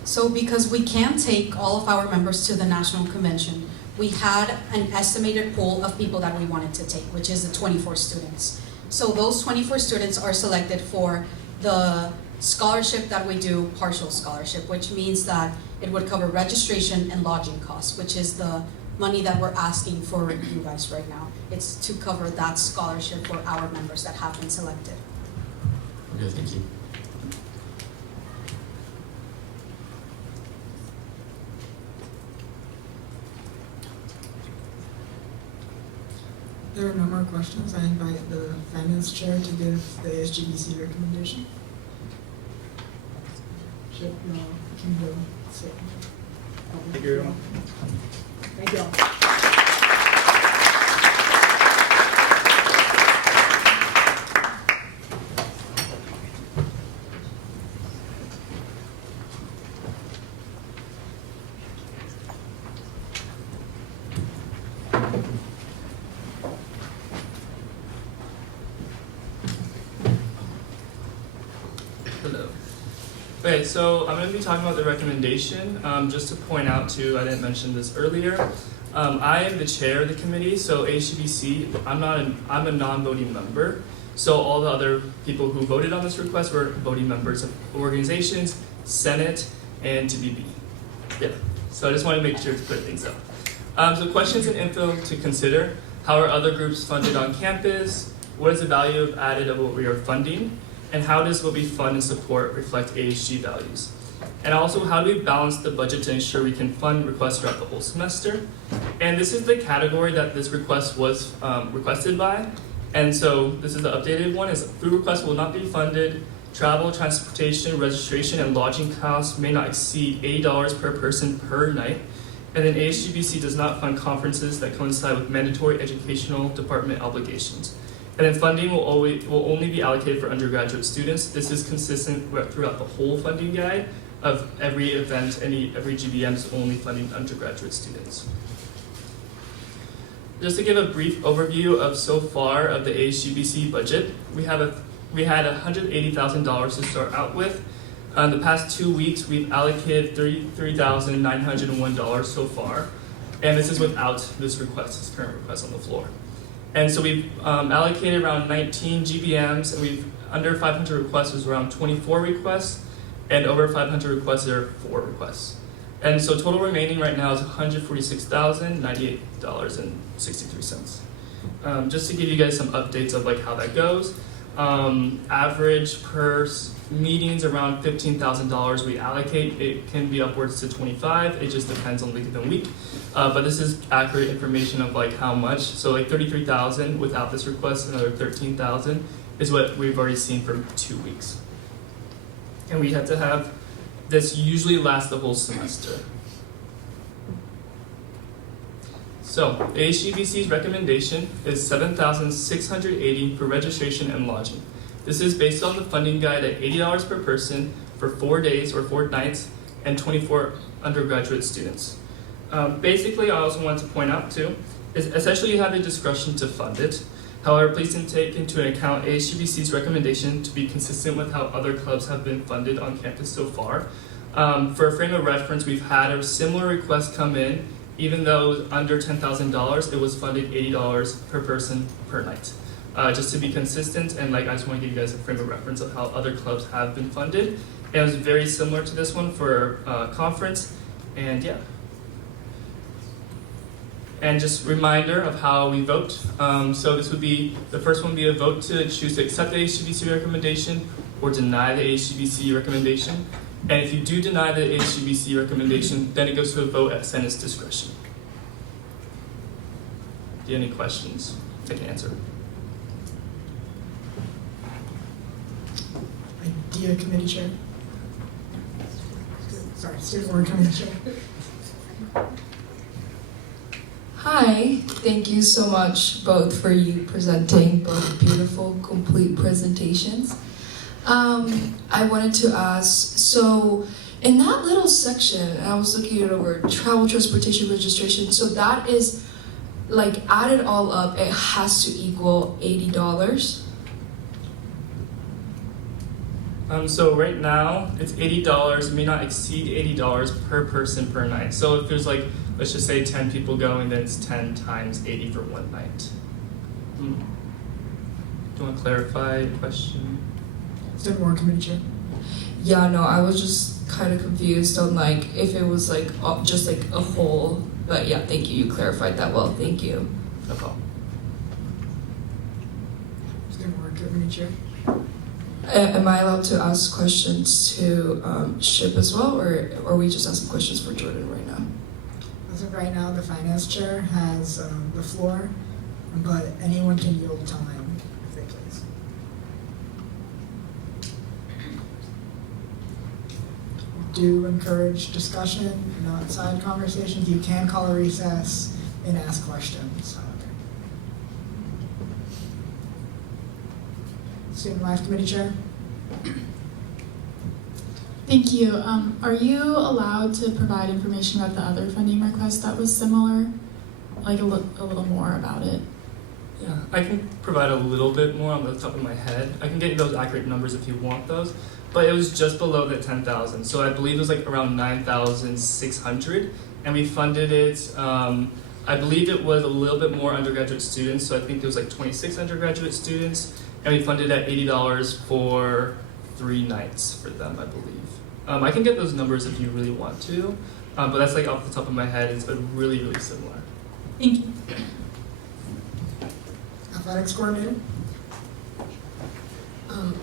So because we can't take all of our members to the national convention, we had an estimated pool of people that we wanted to take, which is the 24 students. So those 24 students are selected for the scholarship that we do, partial scholarship, which means that it would cover registration and lodging costs, which is the money that we're asking for you guys right now. It's to cover that scholarship for our members that have been selected. Okay, thank you. There are no more questions. I invite the finance chair to give the ASGBC recommendation. Chip, you can go sit. Thank you, everyone. Thank you. Hello. Okay, so I'm going to be talking about the recommendation. Just to point out too, I didn't mention this earlier. I am the chair of the committee, so ASGBC, I'm a non-voting member. So all the other people who voted on this request were voting members of organizations, Senate, and TBB. Yeah, so I just want to make sure to clear things up. So questions and info to consider. How are other groups funded on campus? What is the value added of what we are funding? And how does what we fund and support reflect ASG values? And also, how do we balance the budget to ensure we can fund requests throughout the whole semester? And this is the category that this request was requested by. And so this is the updated one, is food requests will not be funded. Travel, transportation, registration, and lodging costs may not exceed $80 per person per night. And then ASGBC does not fund conferences that coincide with mandatory educational department obligations. And then funding will only be allocated for undergraduate students. This is consistent throughout the whole funding guide of every event, every GBM is only funding undergraduate students. Just to give a brief overview of so far of the ASGBC budget, we had $180,000 to start out with. In the past 2 weeks, we've allocated $33,901 so far, and this is without this current request on the floor. And so we've allocated around 19 GBMs, and we've under 500 requests is around 24 requests, and over 500 requests there are 4 requests. And so total remaining right now is $146,098.63. Just to give you guys some updates of like how that goes. Average per meetings around $15,000 we allocate. It can be upwards to 25. It just depends on the given week. But this is accurate information of like how much. So like 33,000 without this request, another 13,000 is what we've already seen for 2 weeks. And we have to have this usually last the whole semester. So ASGBC's recommendation is $7,680 for registration and lodging. This is based on the funding guide at $80 per person for 4 days or 4 nights and 24 undergraduate students. Basically, I also want to point out too, is essentially you have the discretion to fund it. However, please take into account ASGBC's recommendation to be consistent with how other clubs have been funded on campus so far. For a frame of reference, we've had a similar request come in. Even though it was under $10,000, it was funded $80 per person per night. Just to be consistent, and like I just want to give you guys a frame of reference of how other clubs have been funded. And it was very similar to this one for conference, and yeah. And just reminder of how we vote. So this would be, the first one would be a vote to choose to accept the ASGBC recommendation or deny the ASGBC recommendation. And if you do deny the ASGBC recommendation, then it goes to a vote at Senate's discretion. Do you have any questions? I can answer. Idea Committee Chair. Sorry, Student Board Committee Chair. Hi, thank you so much both for you presenting both beautiful, complete presentations. I wanted to ask, so in that little section, I was looking it over, travel transportation registration, so that is like added all up, it has to equal $80? So right now, it's $80, it may not exceed $80 per person per night. So if there's like, let's just say 10 people going, then it's 10 times 80 for one night. Do you want to clarify your question? Student Board Committee Chair. Yeah, no, I was just kind of confused on like if it was like just like a whole, but yeah, thank you, you clarified that well, thank you. No problem. Student Board Committee Chair. Am I allowed to ask questions to Ship as well, or are we just asking questions for Jordan right now? As of right now, the Finance Chair has the floor, but anyone can yield time if they please. Do encourage discussion, not side conversations. You can call a recess and ask questions, however. Student Life Committee Chair. Thank you. Are you allowed to provide information about the other funding request that was similar? Like a little more about it? Yeah, I can provide a little bit more on the top of my head. I can get you those accurate numbers if you want those. But it was just below the 10,000. So I believe it was like around 9,600. And we funded it, I believe it was a little bit more undergraduate students. So I think there was like 26 undergraduate students. And we funded at $80 for 3 nights for them, I believe. I can get those numbers if you really want to. But that's like off the top of my head. It's been really, really similar. Thank you. Athletics Coordinator.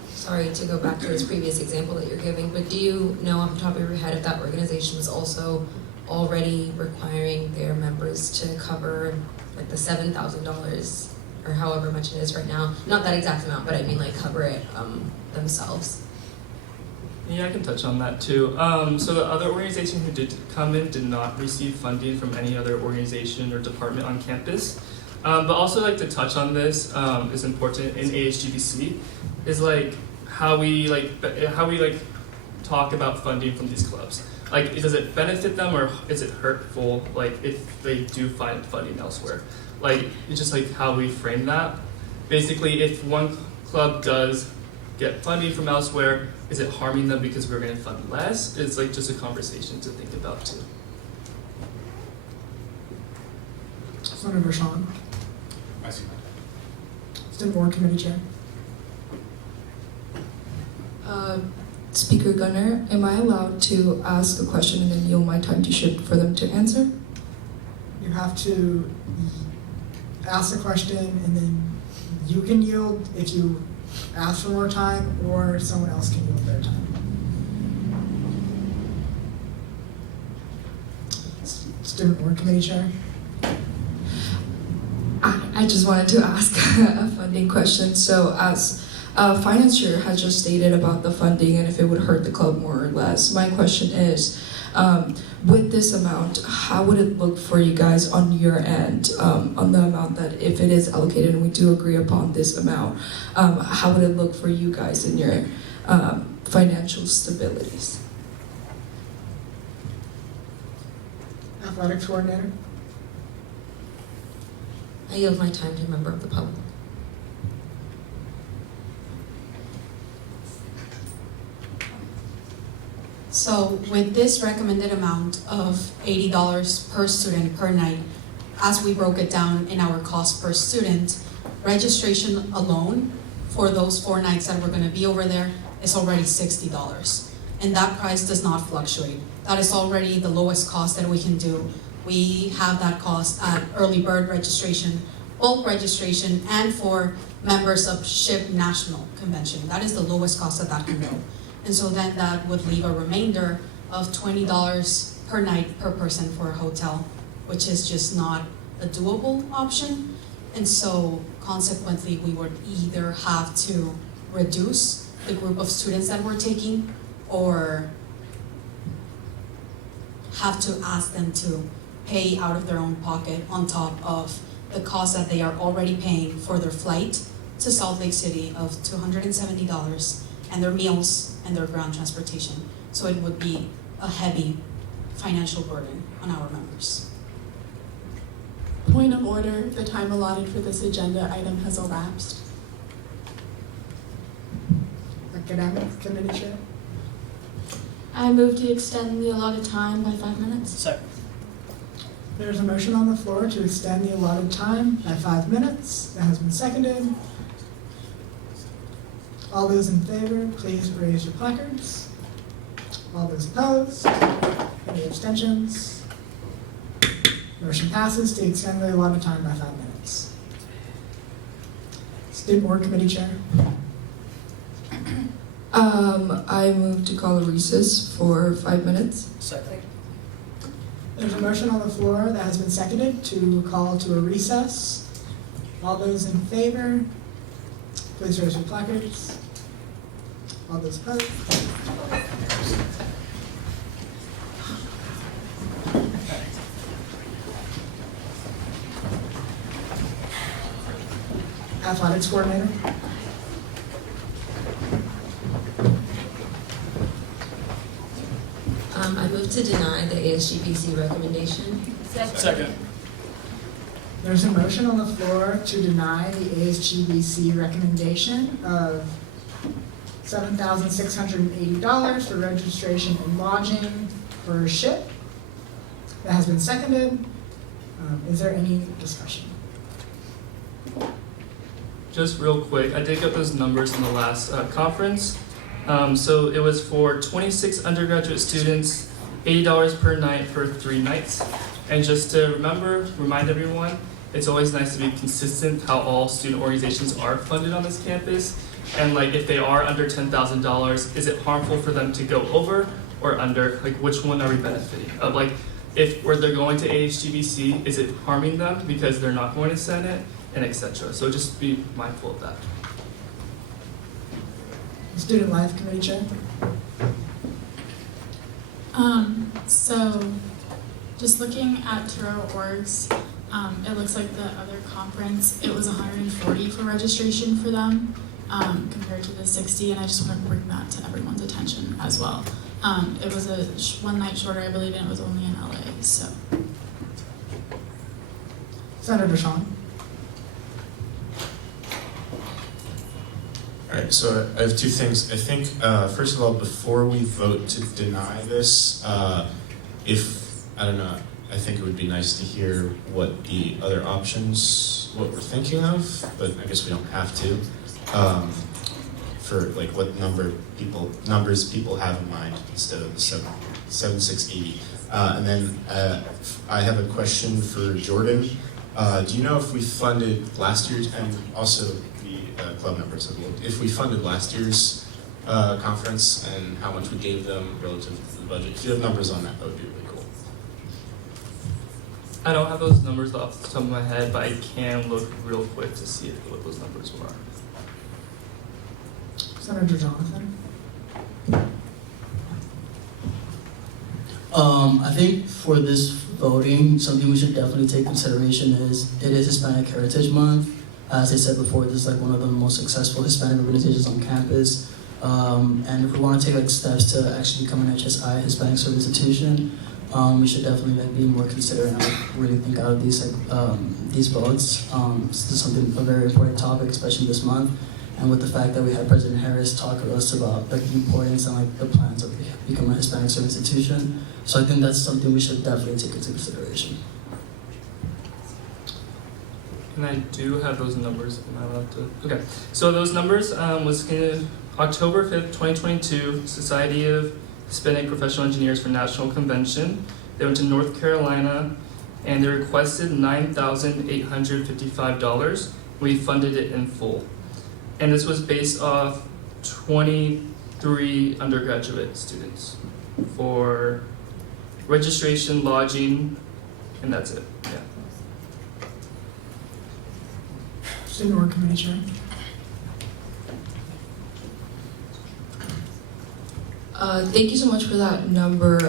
Sorry to go back to this previous example that you're giving, but do you know off the top of your head if that organization was also already requiring their members to cover like the $7,000 or however much it is right now? Not that exact amount, but I mean like cover it themselves. Yeah, I can touch on that too. So the other organization who did come in did not receive funding from any other organization or department on campus. But also like to touch on this is important in ASGBC is like how we talk about funding from these clubs. Like, does it benefit them or is it hurtful? Like, if they do find funding elsewhere, like it's just like how we frame that. Basically, if one club does get funding from elsewhere, is it harming them because we're going to fund less? It's like just a conversation to think about too. Senator Sean. I see that. Student Board Committee Chair. Speaker Gunner, am I allowed to ask a question and then yield my time to Ship for them to answer? You have to ask the question, and then you can yield if you ask for more time, or someone else can yield their time. Student Board Committee Chair. I just wanted to ask a funding question. So as finance chair has just stated about the funding and if it would hurt the club more or less, my question is, with this amount, how would it look for you guys on your end, on the amount that if it is allocated and we do agree upon this amount, how would it look for you guys in your financial stabilities? Athletics Coordinator. I yield my time to a member of the public. So with this recommended amount of $80 per student per night, as we broke it down in our cost per student, registration alone for those 4 nights that we're gonna be over there is already $60. And that price does not fluctuate. That is already the lowest cost that we can do. We have that cost at early bird registration, bulk registration, and for members of SHIP National Convention. That is the lowest cost that can go. And so then that would leave a remainder of $20 per night per person for a hotel, which is just not a doable option. And so consequently, we would either have to reduce the group of students that we're taking, or have to ask them to pay out of their own pocket on top of the cost that they are already paying for their flight to Salt Lake City of $270, and their meals and their ground transportation. So it would be a heavy financial burden on our members. Point of order, the time allotted for this agenda item has elapsed. Academic Committee Chair. I move to extend the allotted time by 5 minutes. Second. There's a motion on the floor to extend the allotted time by 5 minutes. That has been seconded. All those in favor, please raise your placards. All those opposed? Any abstentions? Motion passes to extend the allotted time by 5 minutes. Student Board Committee Chair. I move to call a recess for 5 minutes. Second. There's a motion on the floor that has been seconded to call to a recess. All those in favor, please raise your placards. All those opposed? Athletics Coordinator. I move to deny the ASGPC recommendation. Second. There's a motion on the floor to deny the ASGBC recommendation of $7,680 for registration and lodging for SHIP. That has been seconded. Is there any discussion? Just real quick, I did get those numbers in the last conference. So it was for 26 undergraduate students, $80 per night for 3 nights. And just to remind everyone, it's always nice to be consistent how all student organizations are funded on this campus. And like if they are under $10,000, is it harmful for them to go over or under? Like which one are we benefiting? Of like if where they're going to AHGBC, is it harming them because they're not going to Senate, and etc. So just be mindful of that. Student Life Committee Chair. So just looking at Turo Orgs, it looks like the other conference, it was $140 for registration for them compared to the $60, and I just want to bring that to everyone's attention as well. It was a 1 night shorter, I believe, and it was only in LA, so. Senator Sean. All right, so I have 2 things. I think, first of all, before we vote to deny this, I think it would be nice to hear what the other options, what we're thinking of, but I guess we don't have to, for like what numbers people have in mind instead of the 7,680. And then I have a question for Jordan. Do you know if we funded last year's, and also the club members have looked, if we funded last year's conference and how much we gave them relative to the budget? If you have numbers on that, that would be really cool. I don't have those numbers off the top of my head, but I can look real quick to see what those numbers were. Senator Jonathan. I think for this voting, something we should definitely take consideration is it is Hispanic Heritage Month. As I said before, this is like one of the most successful Hispanic organizations on campus. And if we want to take like steps to actually become an HSI, Hispanic Service Institution, we should definitely like be more considerate and like, really think out of these votes. This is something a very important topic, especially this month. And with the fact that we had President Harris talk to us about like the importance and like the plans of becoming a Hispanic Service Institution. So I think that's something we should definitely take into consideration. And I do have those numbers. Am I allowed to? Okay. So those numbers was in October 5th, 2022, Society of Hispanic Professional Engineers for National Convention. They went to North Carolina and they requested $9,855. We funded it in full. And this was based off 23 undergraduate students for registration, lodging, and that's it. Yeah. Student Work Committee Chair. Thank you so much for that number,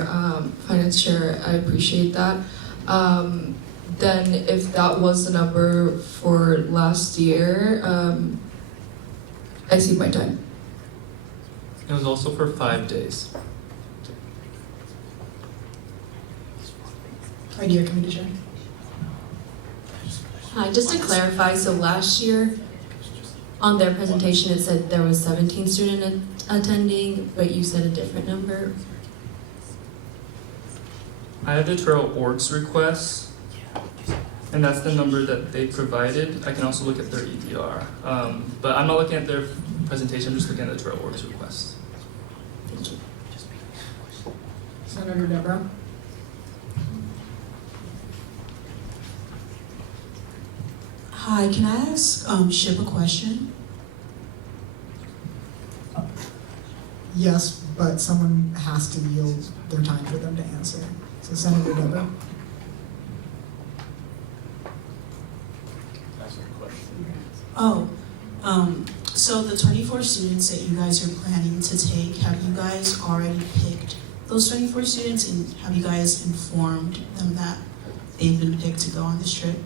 Finance Chair. I appreciate that. Then if that was the number for last year, I see my time. It was also for 5 days. Idea Committee Chair. Hi, just to clarify, so last year on their presentation it said there was 17 students attending, but you said a different number. I have the Turo orgs requests, and that's the number that they provided. I can also look at their EDR, but I'm not looking at their presentation, I'm just looking at the Turo orgs requests. Thank you. Senator Deborah. Hi, can I ask Ship a question? Yes, but someone has to yield their time for them to answer. So Senator Deborah. Oh, so the 24 students that you guys are planning to take, have you guys already picked those 24 students, and have you guys informed them that they've been picked to go on this trip?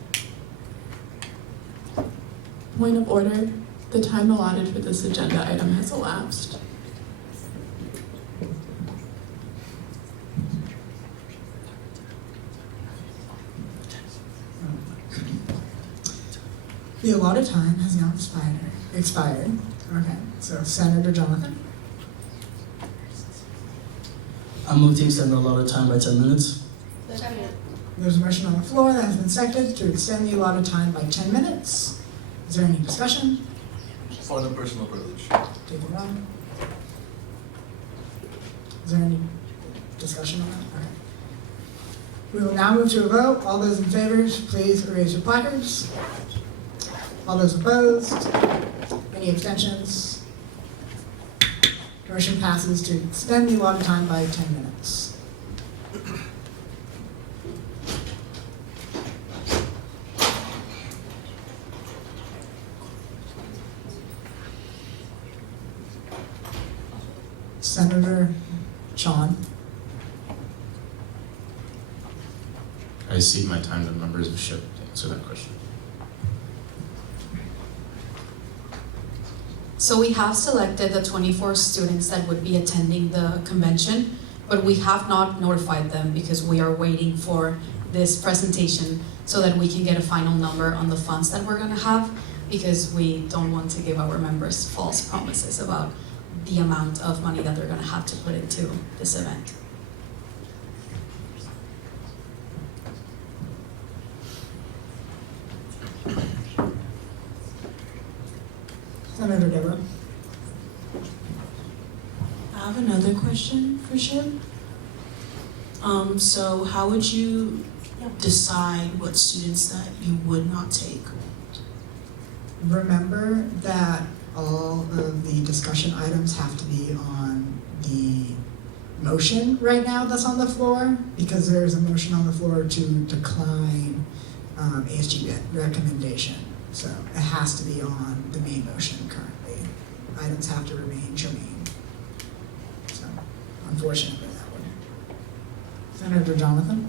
Point of order, the time allotted for this agenda item has elapsed. The allotted time has now expired. Okay, so Senator Jonathan. I move to extend the allotted time by 10 minutes. There's a motion on the floor that has been seconded to extend the allotted time by 10 minutes. Is there any discussion? For the personal privilege. Take it on. Is there any discussion on that? Okay. We will now move to a vote. All those in favor, please raise your placards. All those opposed? Any abstentions? Motion passes to extend the allotted time by 10 minutes. Senator Chon. I cede my time to members of SHIP to answer that question. So we have selected the 24 students that would be attending the convention, but we have not notified them because we are waiting for this presentation so that we can get a final number on the funds that we're gonna have, because we don't want to give our members false promises about the amount of money that they're gonna have to put into this event. Senator Deborah. I have another question for Ship. So how would you decide what students that you would not take? Remember that all of the discussion items have to be on the motion right now that's on the floor, because there's a motion on the floor to decline ASG recommendation. So it has to be on the main motion currently. Items have to remain germane. So unfortunately that one. Senator Jonathan?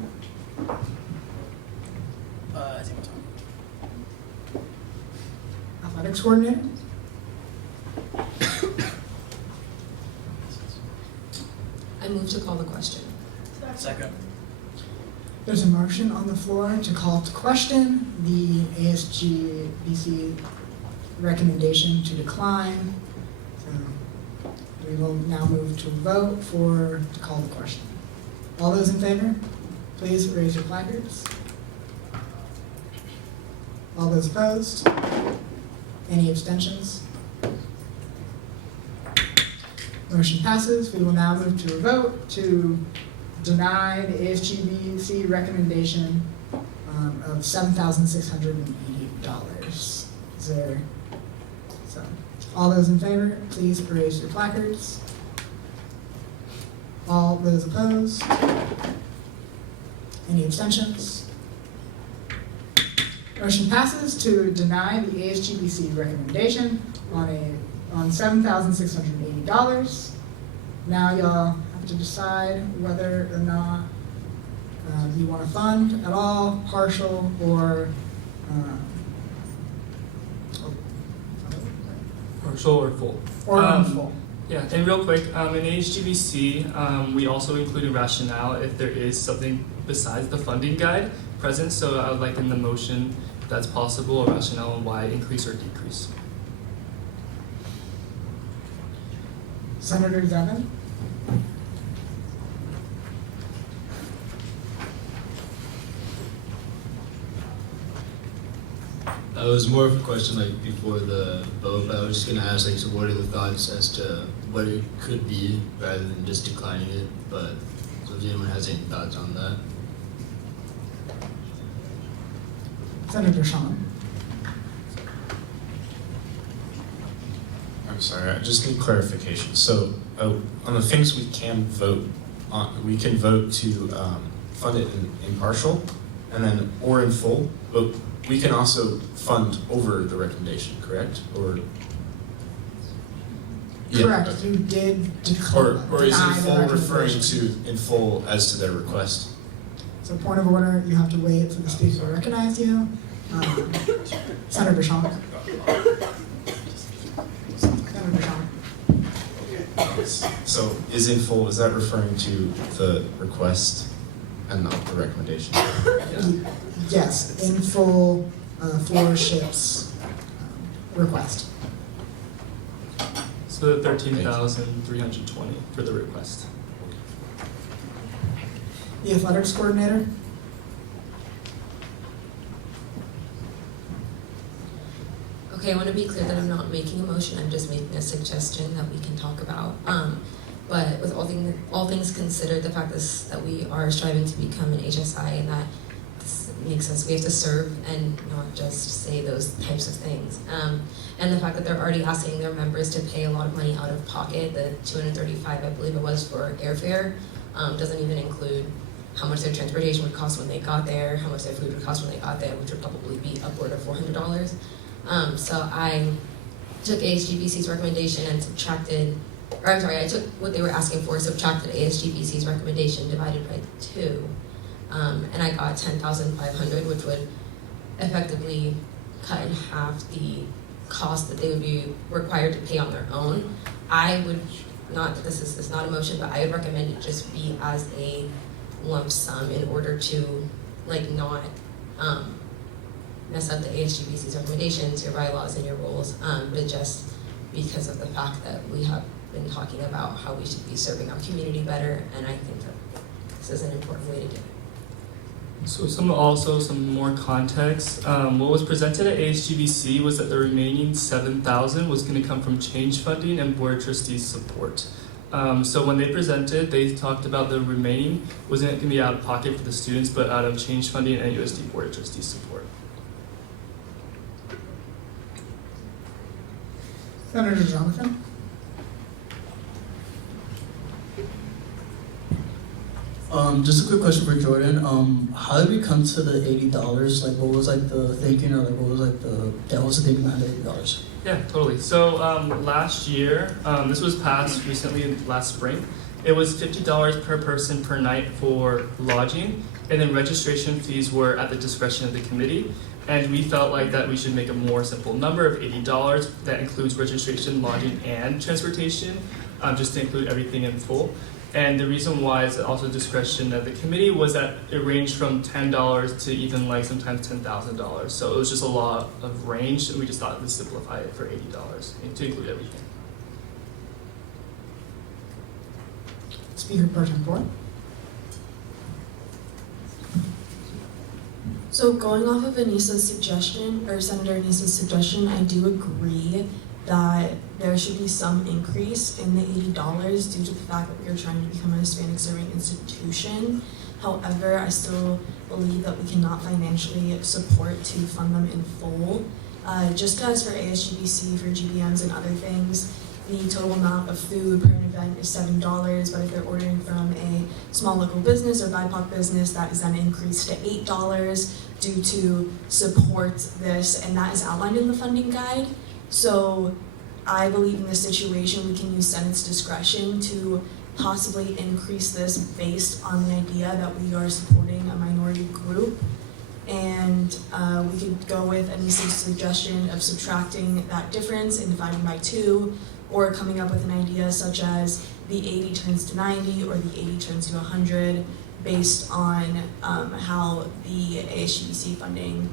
I think Athletics coordinator? I move to call the question. Second. There's a motion on the floor to call to question the ASG BC recommendation to decline. So we will now move to vote to call the question. All those in favor, please raise your placards. All those opposed? Any abstentions? Motion passes. We will now move to a vote to deny the ASGBC recommendation of $7,680. Is there, so, all those in favor, please raise your placards. All those opposed? Any abstentions? Motion passes to deny the ASGBC recommendation on $7,680. Now y'all have to decide whether or not you want to fund at all, partial, or Partial or full? Or full. Yeah, and real quick, in HGBC, we also included rationale if there is something besides the funding guide present. So I would like in the motion, if that's possible, a rationale on why increase or decrease. Senator Zevin? It was more of a question like before the vote, but I was just gonna ask like, so what are the thoughts as to what it could be rather than just declining it? But so if anyone has any thoughts on that. Senator Sean? I'm sorry, I just need clarification. So on the things we can vote on, we can vote to fund it in partial and then or in full, but we can also fund over the recommendation, correct? Or Correct, okay. you did declare. Or is in deny the full referring recommendation. to in full as to their request? So point of order, you have to wait for the speaker to recognize you. Senator Sean? Senator Sean? So is in full, is that referring to the request and not the recommendation? Yes, in full for ships request. So 13,320 for the request. The athletics coordinator? Okay, I want to be clear that I'm not making a motion, I'm just making a suggestion that we can talk about. But with all things considered, the fact is that we are striving to become an HSI and that makes us, we have to serve and not just say those types of things. And the fact that they're already asking their members to pay a lot of money out of pocket, the $235 I believe it was for airfare, doesn't even include how much their transportation would cost when they got there, how much their food would cost when they got there, which would probably be upward of $400. So I took ASGBC's recommendation and subtracted, or I'm sorry, I took what they were asking for, subtracted ASGBC's recommendation divided by 2, and I got 10,500, which would effectively cut in half the cost that they would be required to pay on their own. I would not, this is not a motion, but I would recommend it just be as a lump sum in order to like not mess up the ASGBC's recommendations, your bylaws, and your rules, but just because of the fact that we have been talking about how we should be serving our community better, and I think that this is an important way to do it. So some more context. What was presented at ASGBC was that the remaining $7,000 was going to come from change funding and board trustees support. So when they presented, they talked about the remaining wasn't going to be out of pocket for the students, but out of change funding and USD Board of Trustees support. Senator Jonathan? Just a quick question for Jordan. How did we come to the $80? Like, what was like the thinking, or like what was like what was the thinking behind the $80? Yeah, totally. So last year, this was passed recently last spring. It was $50 per person per night for lodging, and then registration fees were at the discretion of the committee. And we felt like that we should make a more simple number of $80 that includes registration, lodging, and transportation, just to include everything in full. And the reason why it's also discretion of the committee was that it ranged from $10 to even like sometimes $10,000. So it was just a lot of range, and we just thought we'd simplify it for $80 and to include everything. Speaker Pro Tempore? So going off of Anissa's suggestion, or Senator Anissa's suggestion, I do agree that there should be some increase in the $80 due to the fact that we are trying to become a Hispanic serving institution. However, I still believe that we cannot financially support to fund them in full. Just as for ASGBC, for GBMs and other things, the total amount of food per an event is $7, but if they're ordering from a small local business or BIPOC business, that is then increased to $8 due to support this, and that is outlined in the funding guide. So I believe in this situation we can use Senate's discretion to possibly increase this based on the idea that we are supporting a minority group. And we could go with Anissa's suggestion of subtracting that difference and dividing by 2, or coming up with an idea such as the 80 turns to 90 or the 80 turns to 100 based on how the ASGBC funding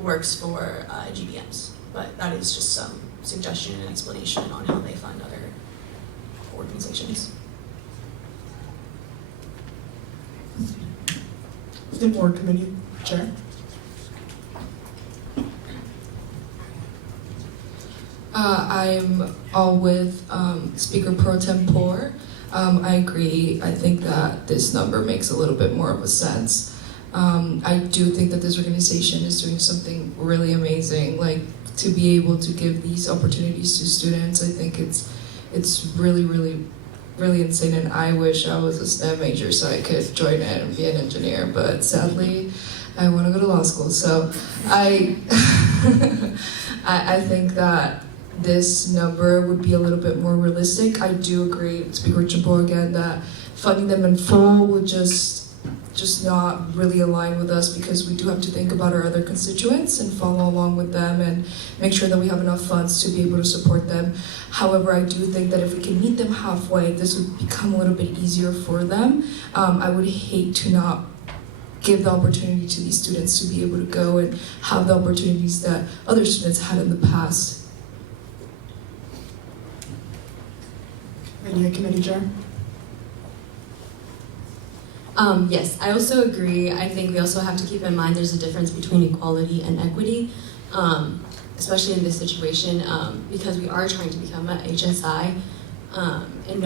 works for GBMs. But that is just some suggestion and explanation on how they fund other organizations. Student Board Committee Chair? I'm all with Speaker Pro Tempore. I agree. I think that this number makes a little bit more of a sense. I do think that this organization is doing something really amazing. Like, to be able to give these opportunities to students, I think it's really, really, really insane. And I wish I was a STEM major so I could join it and be an engineer. But sadly, I want to go to law school. So I think that this number would be a little bit more realistic. I do agree with Speaker Chabot again that funding them in full would just not really align with us, because we do have to think about our other constituents and follow along with them and make sure that we have enough funds to be able to support them. However, I do think that if we can meet them halfway, this would become a little bit easier for them. I would hate to not give the opportunity to these students to be able to go and have the opportunities that other students had in the past. Media Committee Chair? Yes, I also agree. I think we also have to keep in mind there's a difference between equality and equity, especially in this situation, because we are trying to become a HSI, and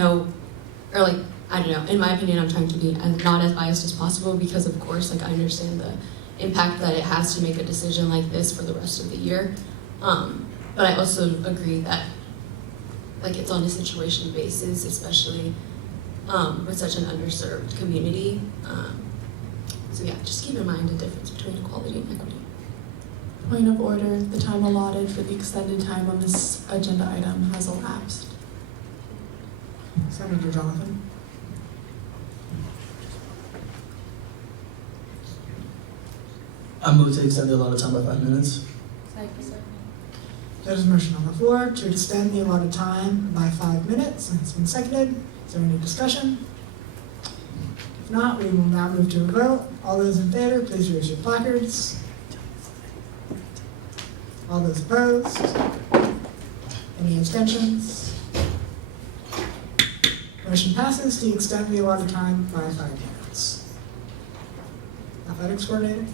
I don't know, in my opinion, I'm trying to be not as biased as possible, because of course, like, I understand the impact that it has to make a decision like this for the rest of the year. But I also agree that, like, it's on a situation basis, especially with such an underserved community. So yeah, just keep in mind the difference between equality and equity. Point of order, the time allotted for the extended time on this agenda item has elapsed. Senator Jonathan? I move to extend the allotted time by 5 minutes. There's a motion on the floor to extend the allotted time by 5 minutes, and it's been seconded. Is there any discussion? If not, we will now move to a vote. All those in favor, please raise your placards. All those opposed? Any abstentions? Motion passes to extend the allotted time by 5 minutes. Athletics coordinator?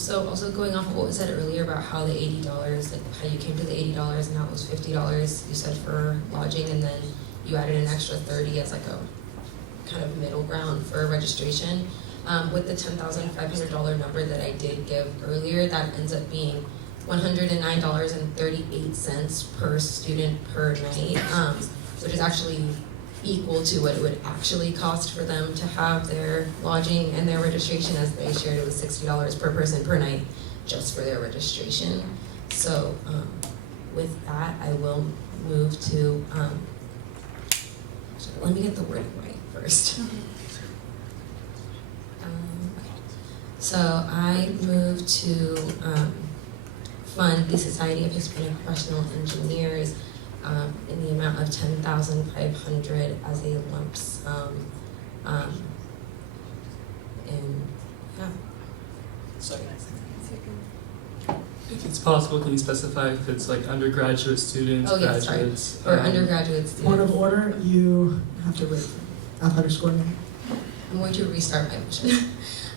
So also going off of what was said earlier about how the $80, like how you came to the $80 and how it was $50, you said for lodging, and then you added an extra 30 as like a kind of middle ground for registration. With the $10,500 number that I did give earlier, that ends up being $109.38 per student per night, which is actually equal to what it would actually cost for them to have their lodging and their registration, as they shared it was $60 per person per night just for their registration. So with that, I will move to, let me get the wording right first. So I move to fund the Society of Hispanic Professional Engineers in the amount of $10,500 as a lump sum. And yeah. Second. If it's possible, can you specify if it's like undergraduate students, graduates? For undergraduate students. Point of order, you have to wait. Athletic scoring. I'm going to restart my motion.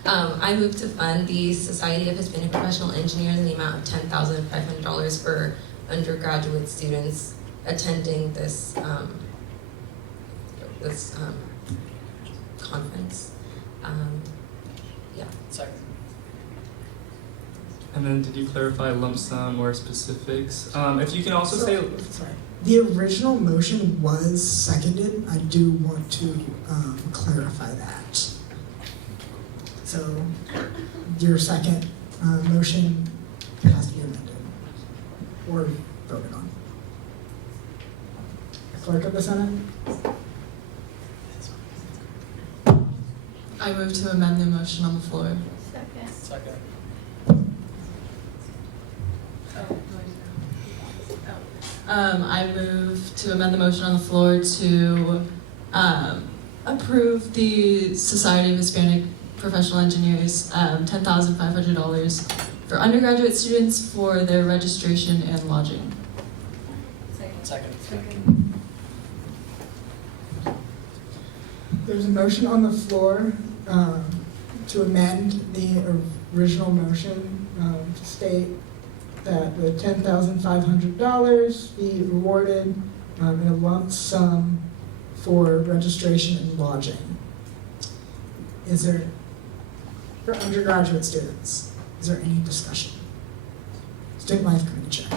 I move to fund the Society of Hispanic Professional Engineers in the amount of $10,500 for undergraduate students attending this conference. Yeah. Second. And then did you clarify lump sum or specifics? If you can also say... Sorry. The original motion was seconded. I do want to clarify that. So your second motion has to be amended or voted on. Clerk of the Senate? I move to amend the motion on the floor. Second. I move to amend the motion on the floor to approve the Society of Hispanic Professional Engineers $10,500 for undergraduate students for their registration and lodging. Second. There's a motion on the floor to amend the original motion to state that the $10,500 be rewarded in a lump sum for registration and lodging. Is there, for undergraduate students, is there any discussion? Student Life Committee Chair.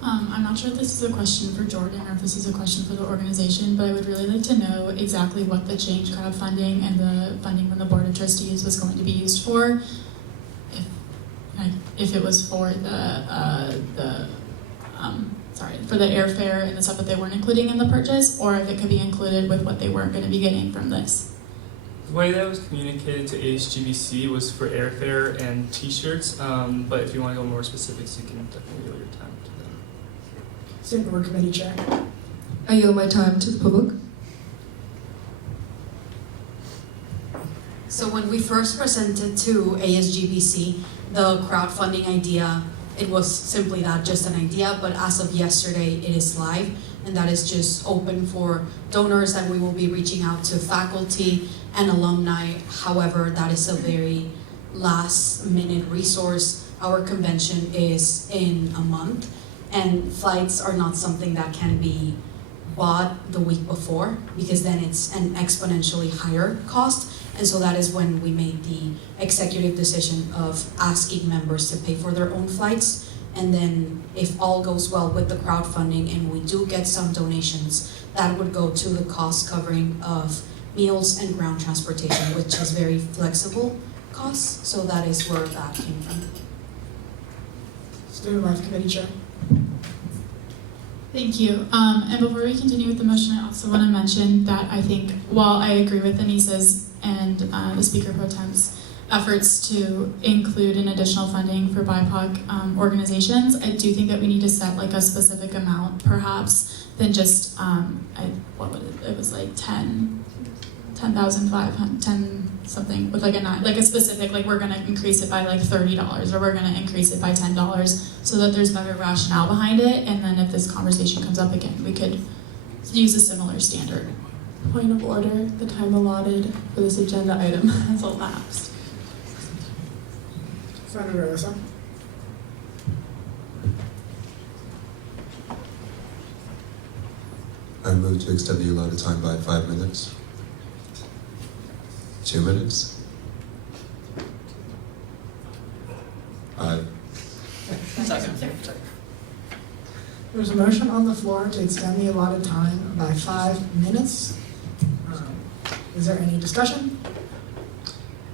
I'm not sure if this is a question for Jordan or if this is a question for the organization, but I would really like to know exactly what the change crowdfunding and the funding from the Board of Trustees was going to be used for. If it was for for the airfare and the stuff that they weren't including in the purchase, or if it could be included with what they weren't going to be getting from this. The way that was communicated to ASGBC was for airfare and T-shirts, but if you want to go more specifics, you can definitely go your time to them. Student Board Committee Chair. I yield my time to the public. So when we first presented to ASGBC the crowdfunding idea, it was simply that, just an idea, but as of yesterday, it is live, and that is just open for donors, and we will be reaching out to faculty and alumni. However, that is a very last-minute resource. Our convention is in a month, and flights are not something that can be bought the week before, because then it's an exponentially higher cost. And so that is when we made the executive decision of asking members to pay for their own flights. And then if all goes well with the crowdfunding and we do get some donations, that would go to the cost covering of meals and ground transportation, which is very flexible costs. So that is where that came from. Student Life Committee Chair. Thank you. And before we continue with the motion, I also want to mention that I think, while I agree with Anissa's and the Speaker Pro Tem's efforts to include an additional funding for BIPOC organizations, I do think that we need to set like a specific amount, perhaps, than just, it was like 10,500 something with like a specific, like we're gonna increase it by like $30 or we're gonna increase it by $10 so that there's better rationale behind it, and then if this conversation comes up again, we could use a similar standard. Point of order, the time allotted for this agenda item has elapsed. Senator Rosa. I move to extend the allotted time by 5 minutes. 2 minutes. There's a motion on the floor to extend the allotted time by 5 minutes. Is there any discussion?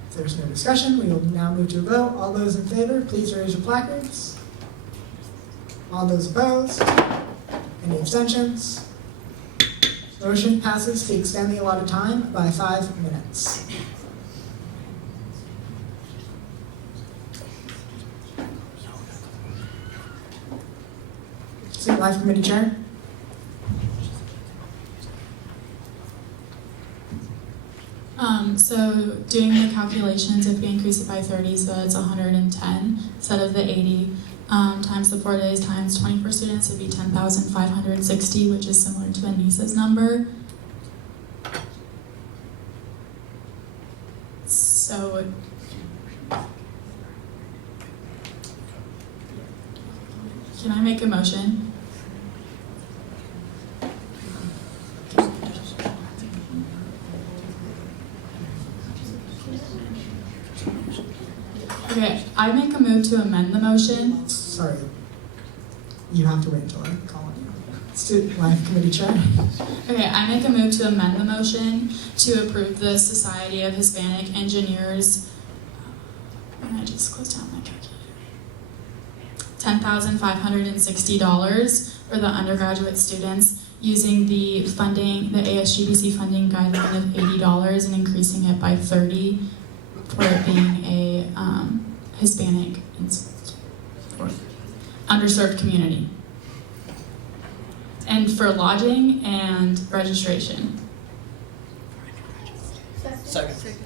If there's no discussion, we will now move to a vote. All those in favor, please raise your placards. All those opposed? Any abstentions? Motion passes to extend the allotted time by 5 minutes. Student Life Committee Chair. So doing the calculations, if we increase it by 30, so that's 110 instead of the 80, times the 4 days times 24 students would be 10,560, which is similar to Anissa's number. So can I make a motion? Okay, I make a move to amend the motion. Sorry. You have to wait until I call on you. Student Life Committee Chair. Okay, I make a move to amend the motion to approve the Society of Hispanic Engineers. And I just closed down my calculator. $10,560 for the undergraduate students using the funding, the ASGBC funding guideline of $80 and increasing it by 30 for it being a Hispanic or underserved community. And for lodging and registration. Second.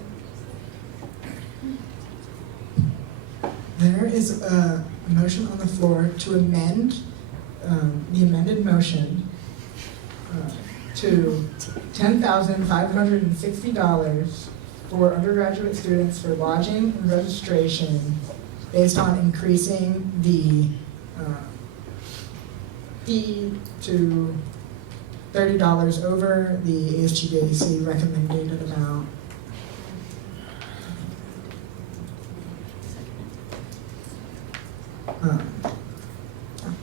There is a motion on the floor to amend the amended motion to $10,560 for undergraduate students for lodging and registration based on increasing the fee to $30 over the ASGBC recommended amount.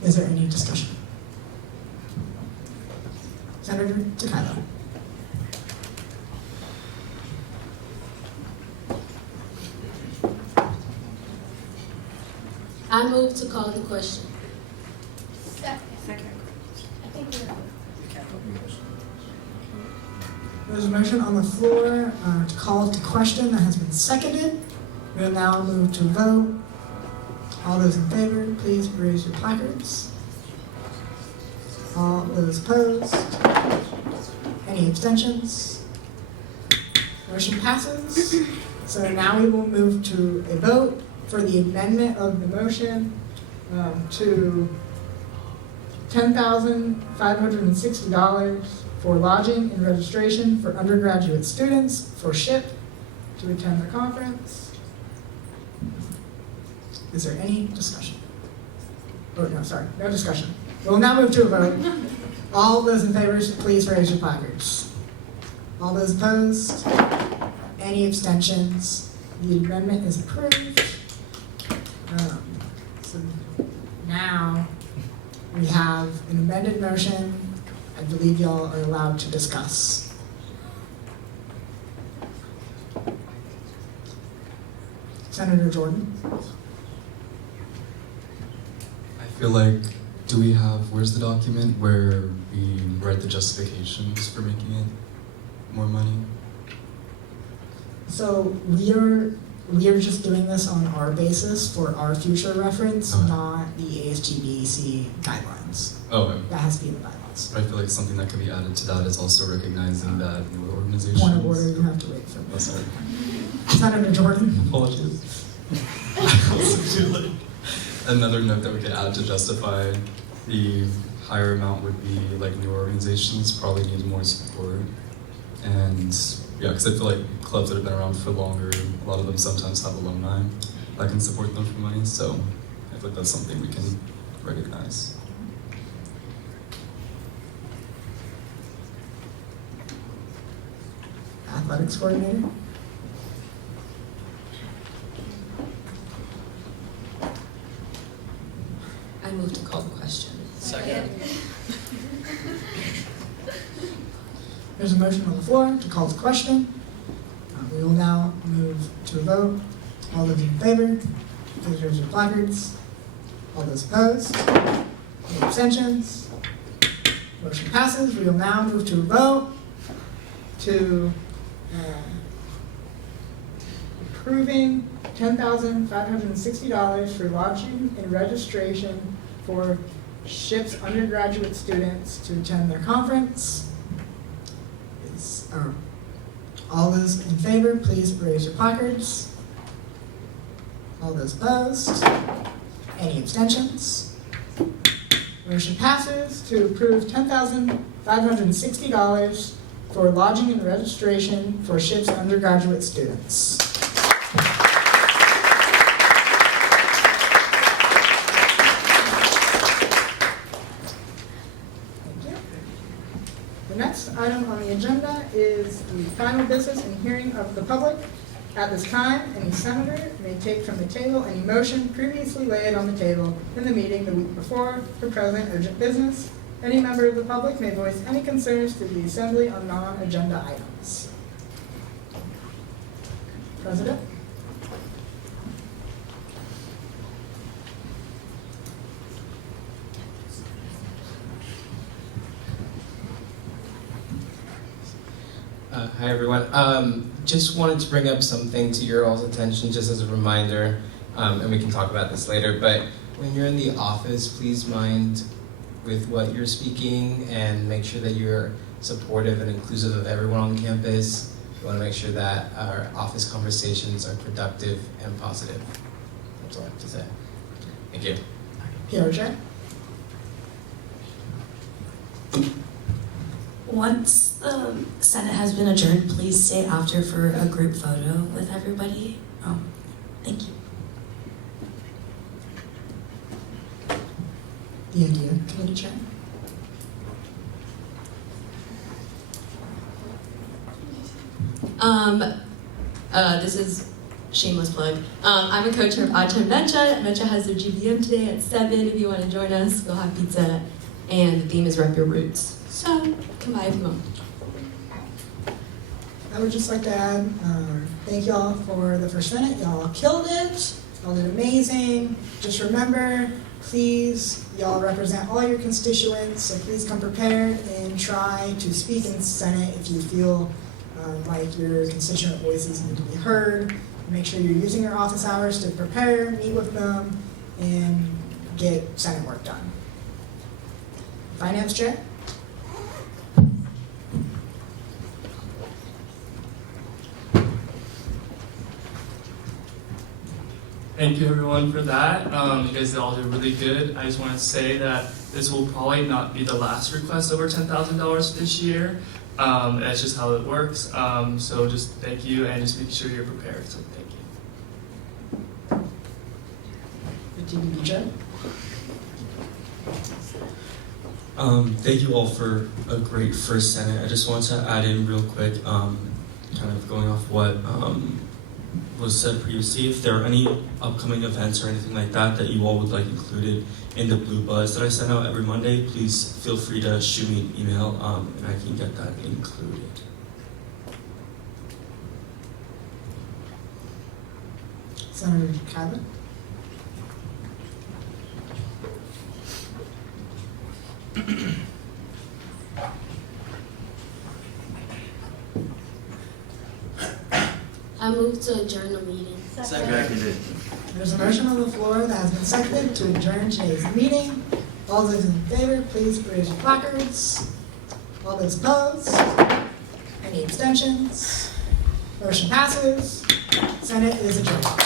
Is there any discussion? Senator Takalo. I move to call the question. There's a motion on the floor to call to question that has been seconded. We will now move to vote. All those in favor, please raise your placards. All those opposed? Any abstentions? Motion passes. So now we will move to a vote for the amendment of the motion to $10,560 for lodging and registration for undergraduate students for SHIP to attend the conference. Is there any discussion? Oh, no, sorry, no discussion. We'll now move to a vote. All those in favor, please raise your placards. All those opposed? Any abstentions? The amendment is approved. So now we have an amended motion. I believe y'all are allowed to discuss. Senator Jordan. I feel like, where's the document where we write the justifications for making it more money? So we are just doing this on our basis for our future reference, not the ASGBC guidelines. Oh, okay. That has to be in the bylaws. I feel like something that could be added to that is also recognizing that newer organizations. Point of order, you have to wait for Oh, sorry. Senator Jordan. Apologies. I also feel like another note that we could add to justify the higher amount would be like newer organizations probably need more support. And yeah, because I feel like clubs that have been around for longer, a lot of them sometimes have alumni that can support them for money. So I feel like that's something we can recognize. Athletics coordinator. I move to call the question. Second. There's a motion on the floor to call the question. We will now move to a vote. All those in favor, please raise your placards. All those opposed? Any abstentions? Motion passes. We will now move to a vote to approving $10,560 for lodging and registration for SHIP's undergraduate students to attend their conference. All those in favor, please raise your placards. All those opposed? Any abstentions? Motion passes to approve $10,560 for lodging and registration for SHIP's undergraduate students. The next item on the agenda is the final business and hearing of the public. At this time, any senator may take from the table any motion previously laid on the table in the meeting the week before for present urgent business. Any member of the public may voice any concerns to the assembly on non-agenda items. President? Hi everyone. Just wanted to bring up something to your all's attention just as a reminder, and we can talk about this later, but when you're in the office, please mind with what you're speaking and make sure that you're supportive and inclusive of everyone on campus. We want to make sure that our office conversations are productive and positive. That's all I have to say. Thank you. PRJ? Once the Senate has been adjourned, please stay after for a group photo with everybody. Thank you. The idea committee chair. This is shameless plug. I'm a co-chair of Odd Time Venture. Venture has their GBM today at 7. If you want to join us, we'll have pizza. And the theme is Rep Your Roots. So come by if you want. I would just like to add, thank y'all for the first minute. Y'all killed it. Y'all did amazing. Just remember, please, y'all represent all your constituents, so please come prepared and try to speak in the Senate if you feel like your constituent voices need to be heard. Make sure you're using your office hours to prepare, meet with them, and get Senate work done. Finance Chair? Thank you everyone for that. You guys all did really good. I just want to say that this will probably not be the last request over $10,000 this year. That's just how it works. So just thank you and just make sure you're prepared. So thank you. The TVP Chair? Thank you all for a great first Senate. I just want to add in real quick, kind of going off what was said previously, if there are any upcoming events or anything like that that you all would like included in the Blue Buzz that I send out every Monday, please feel free to shoot me an email and I can get that included. Senator Cabot? I move to adjourn the meeting. Seconded. There's a motion on the floor that has been seconded to adjourn today's meeting. All those in favor, please raise your placards. All those opposed? Any abstentions? Motion passes. Senate is adjourned.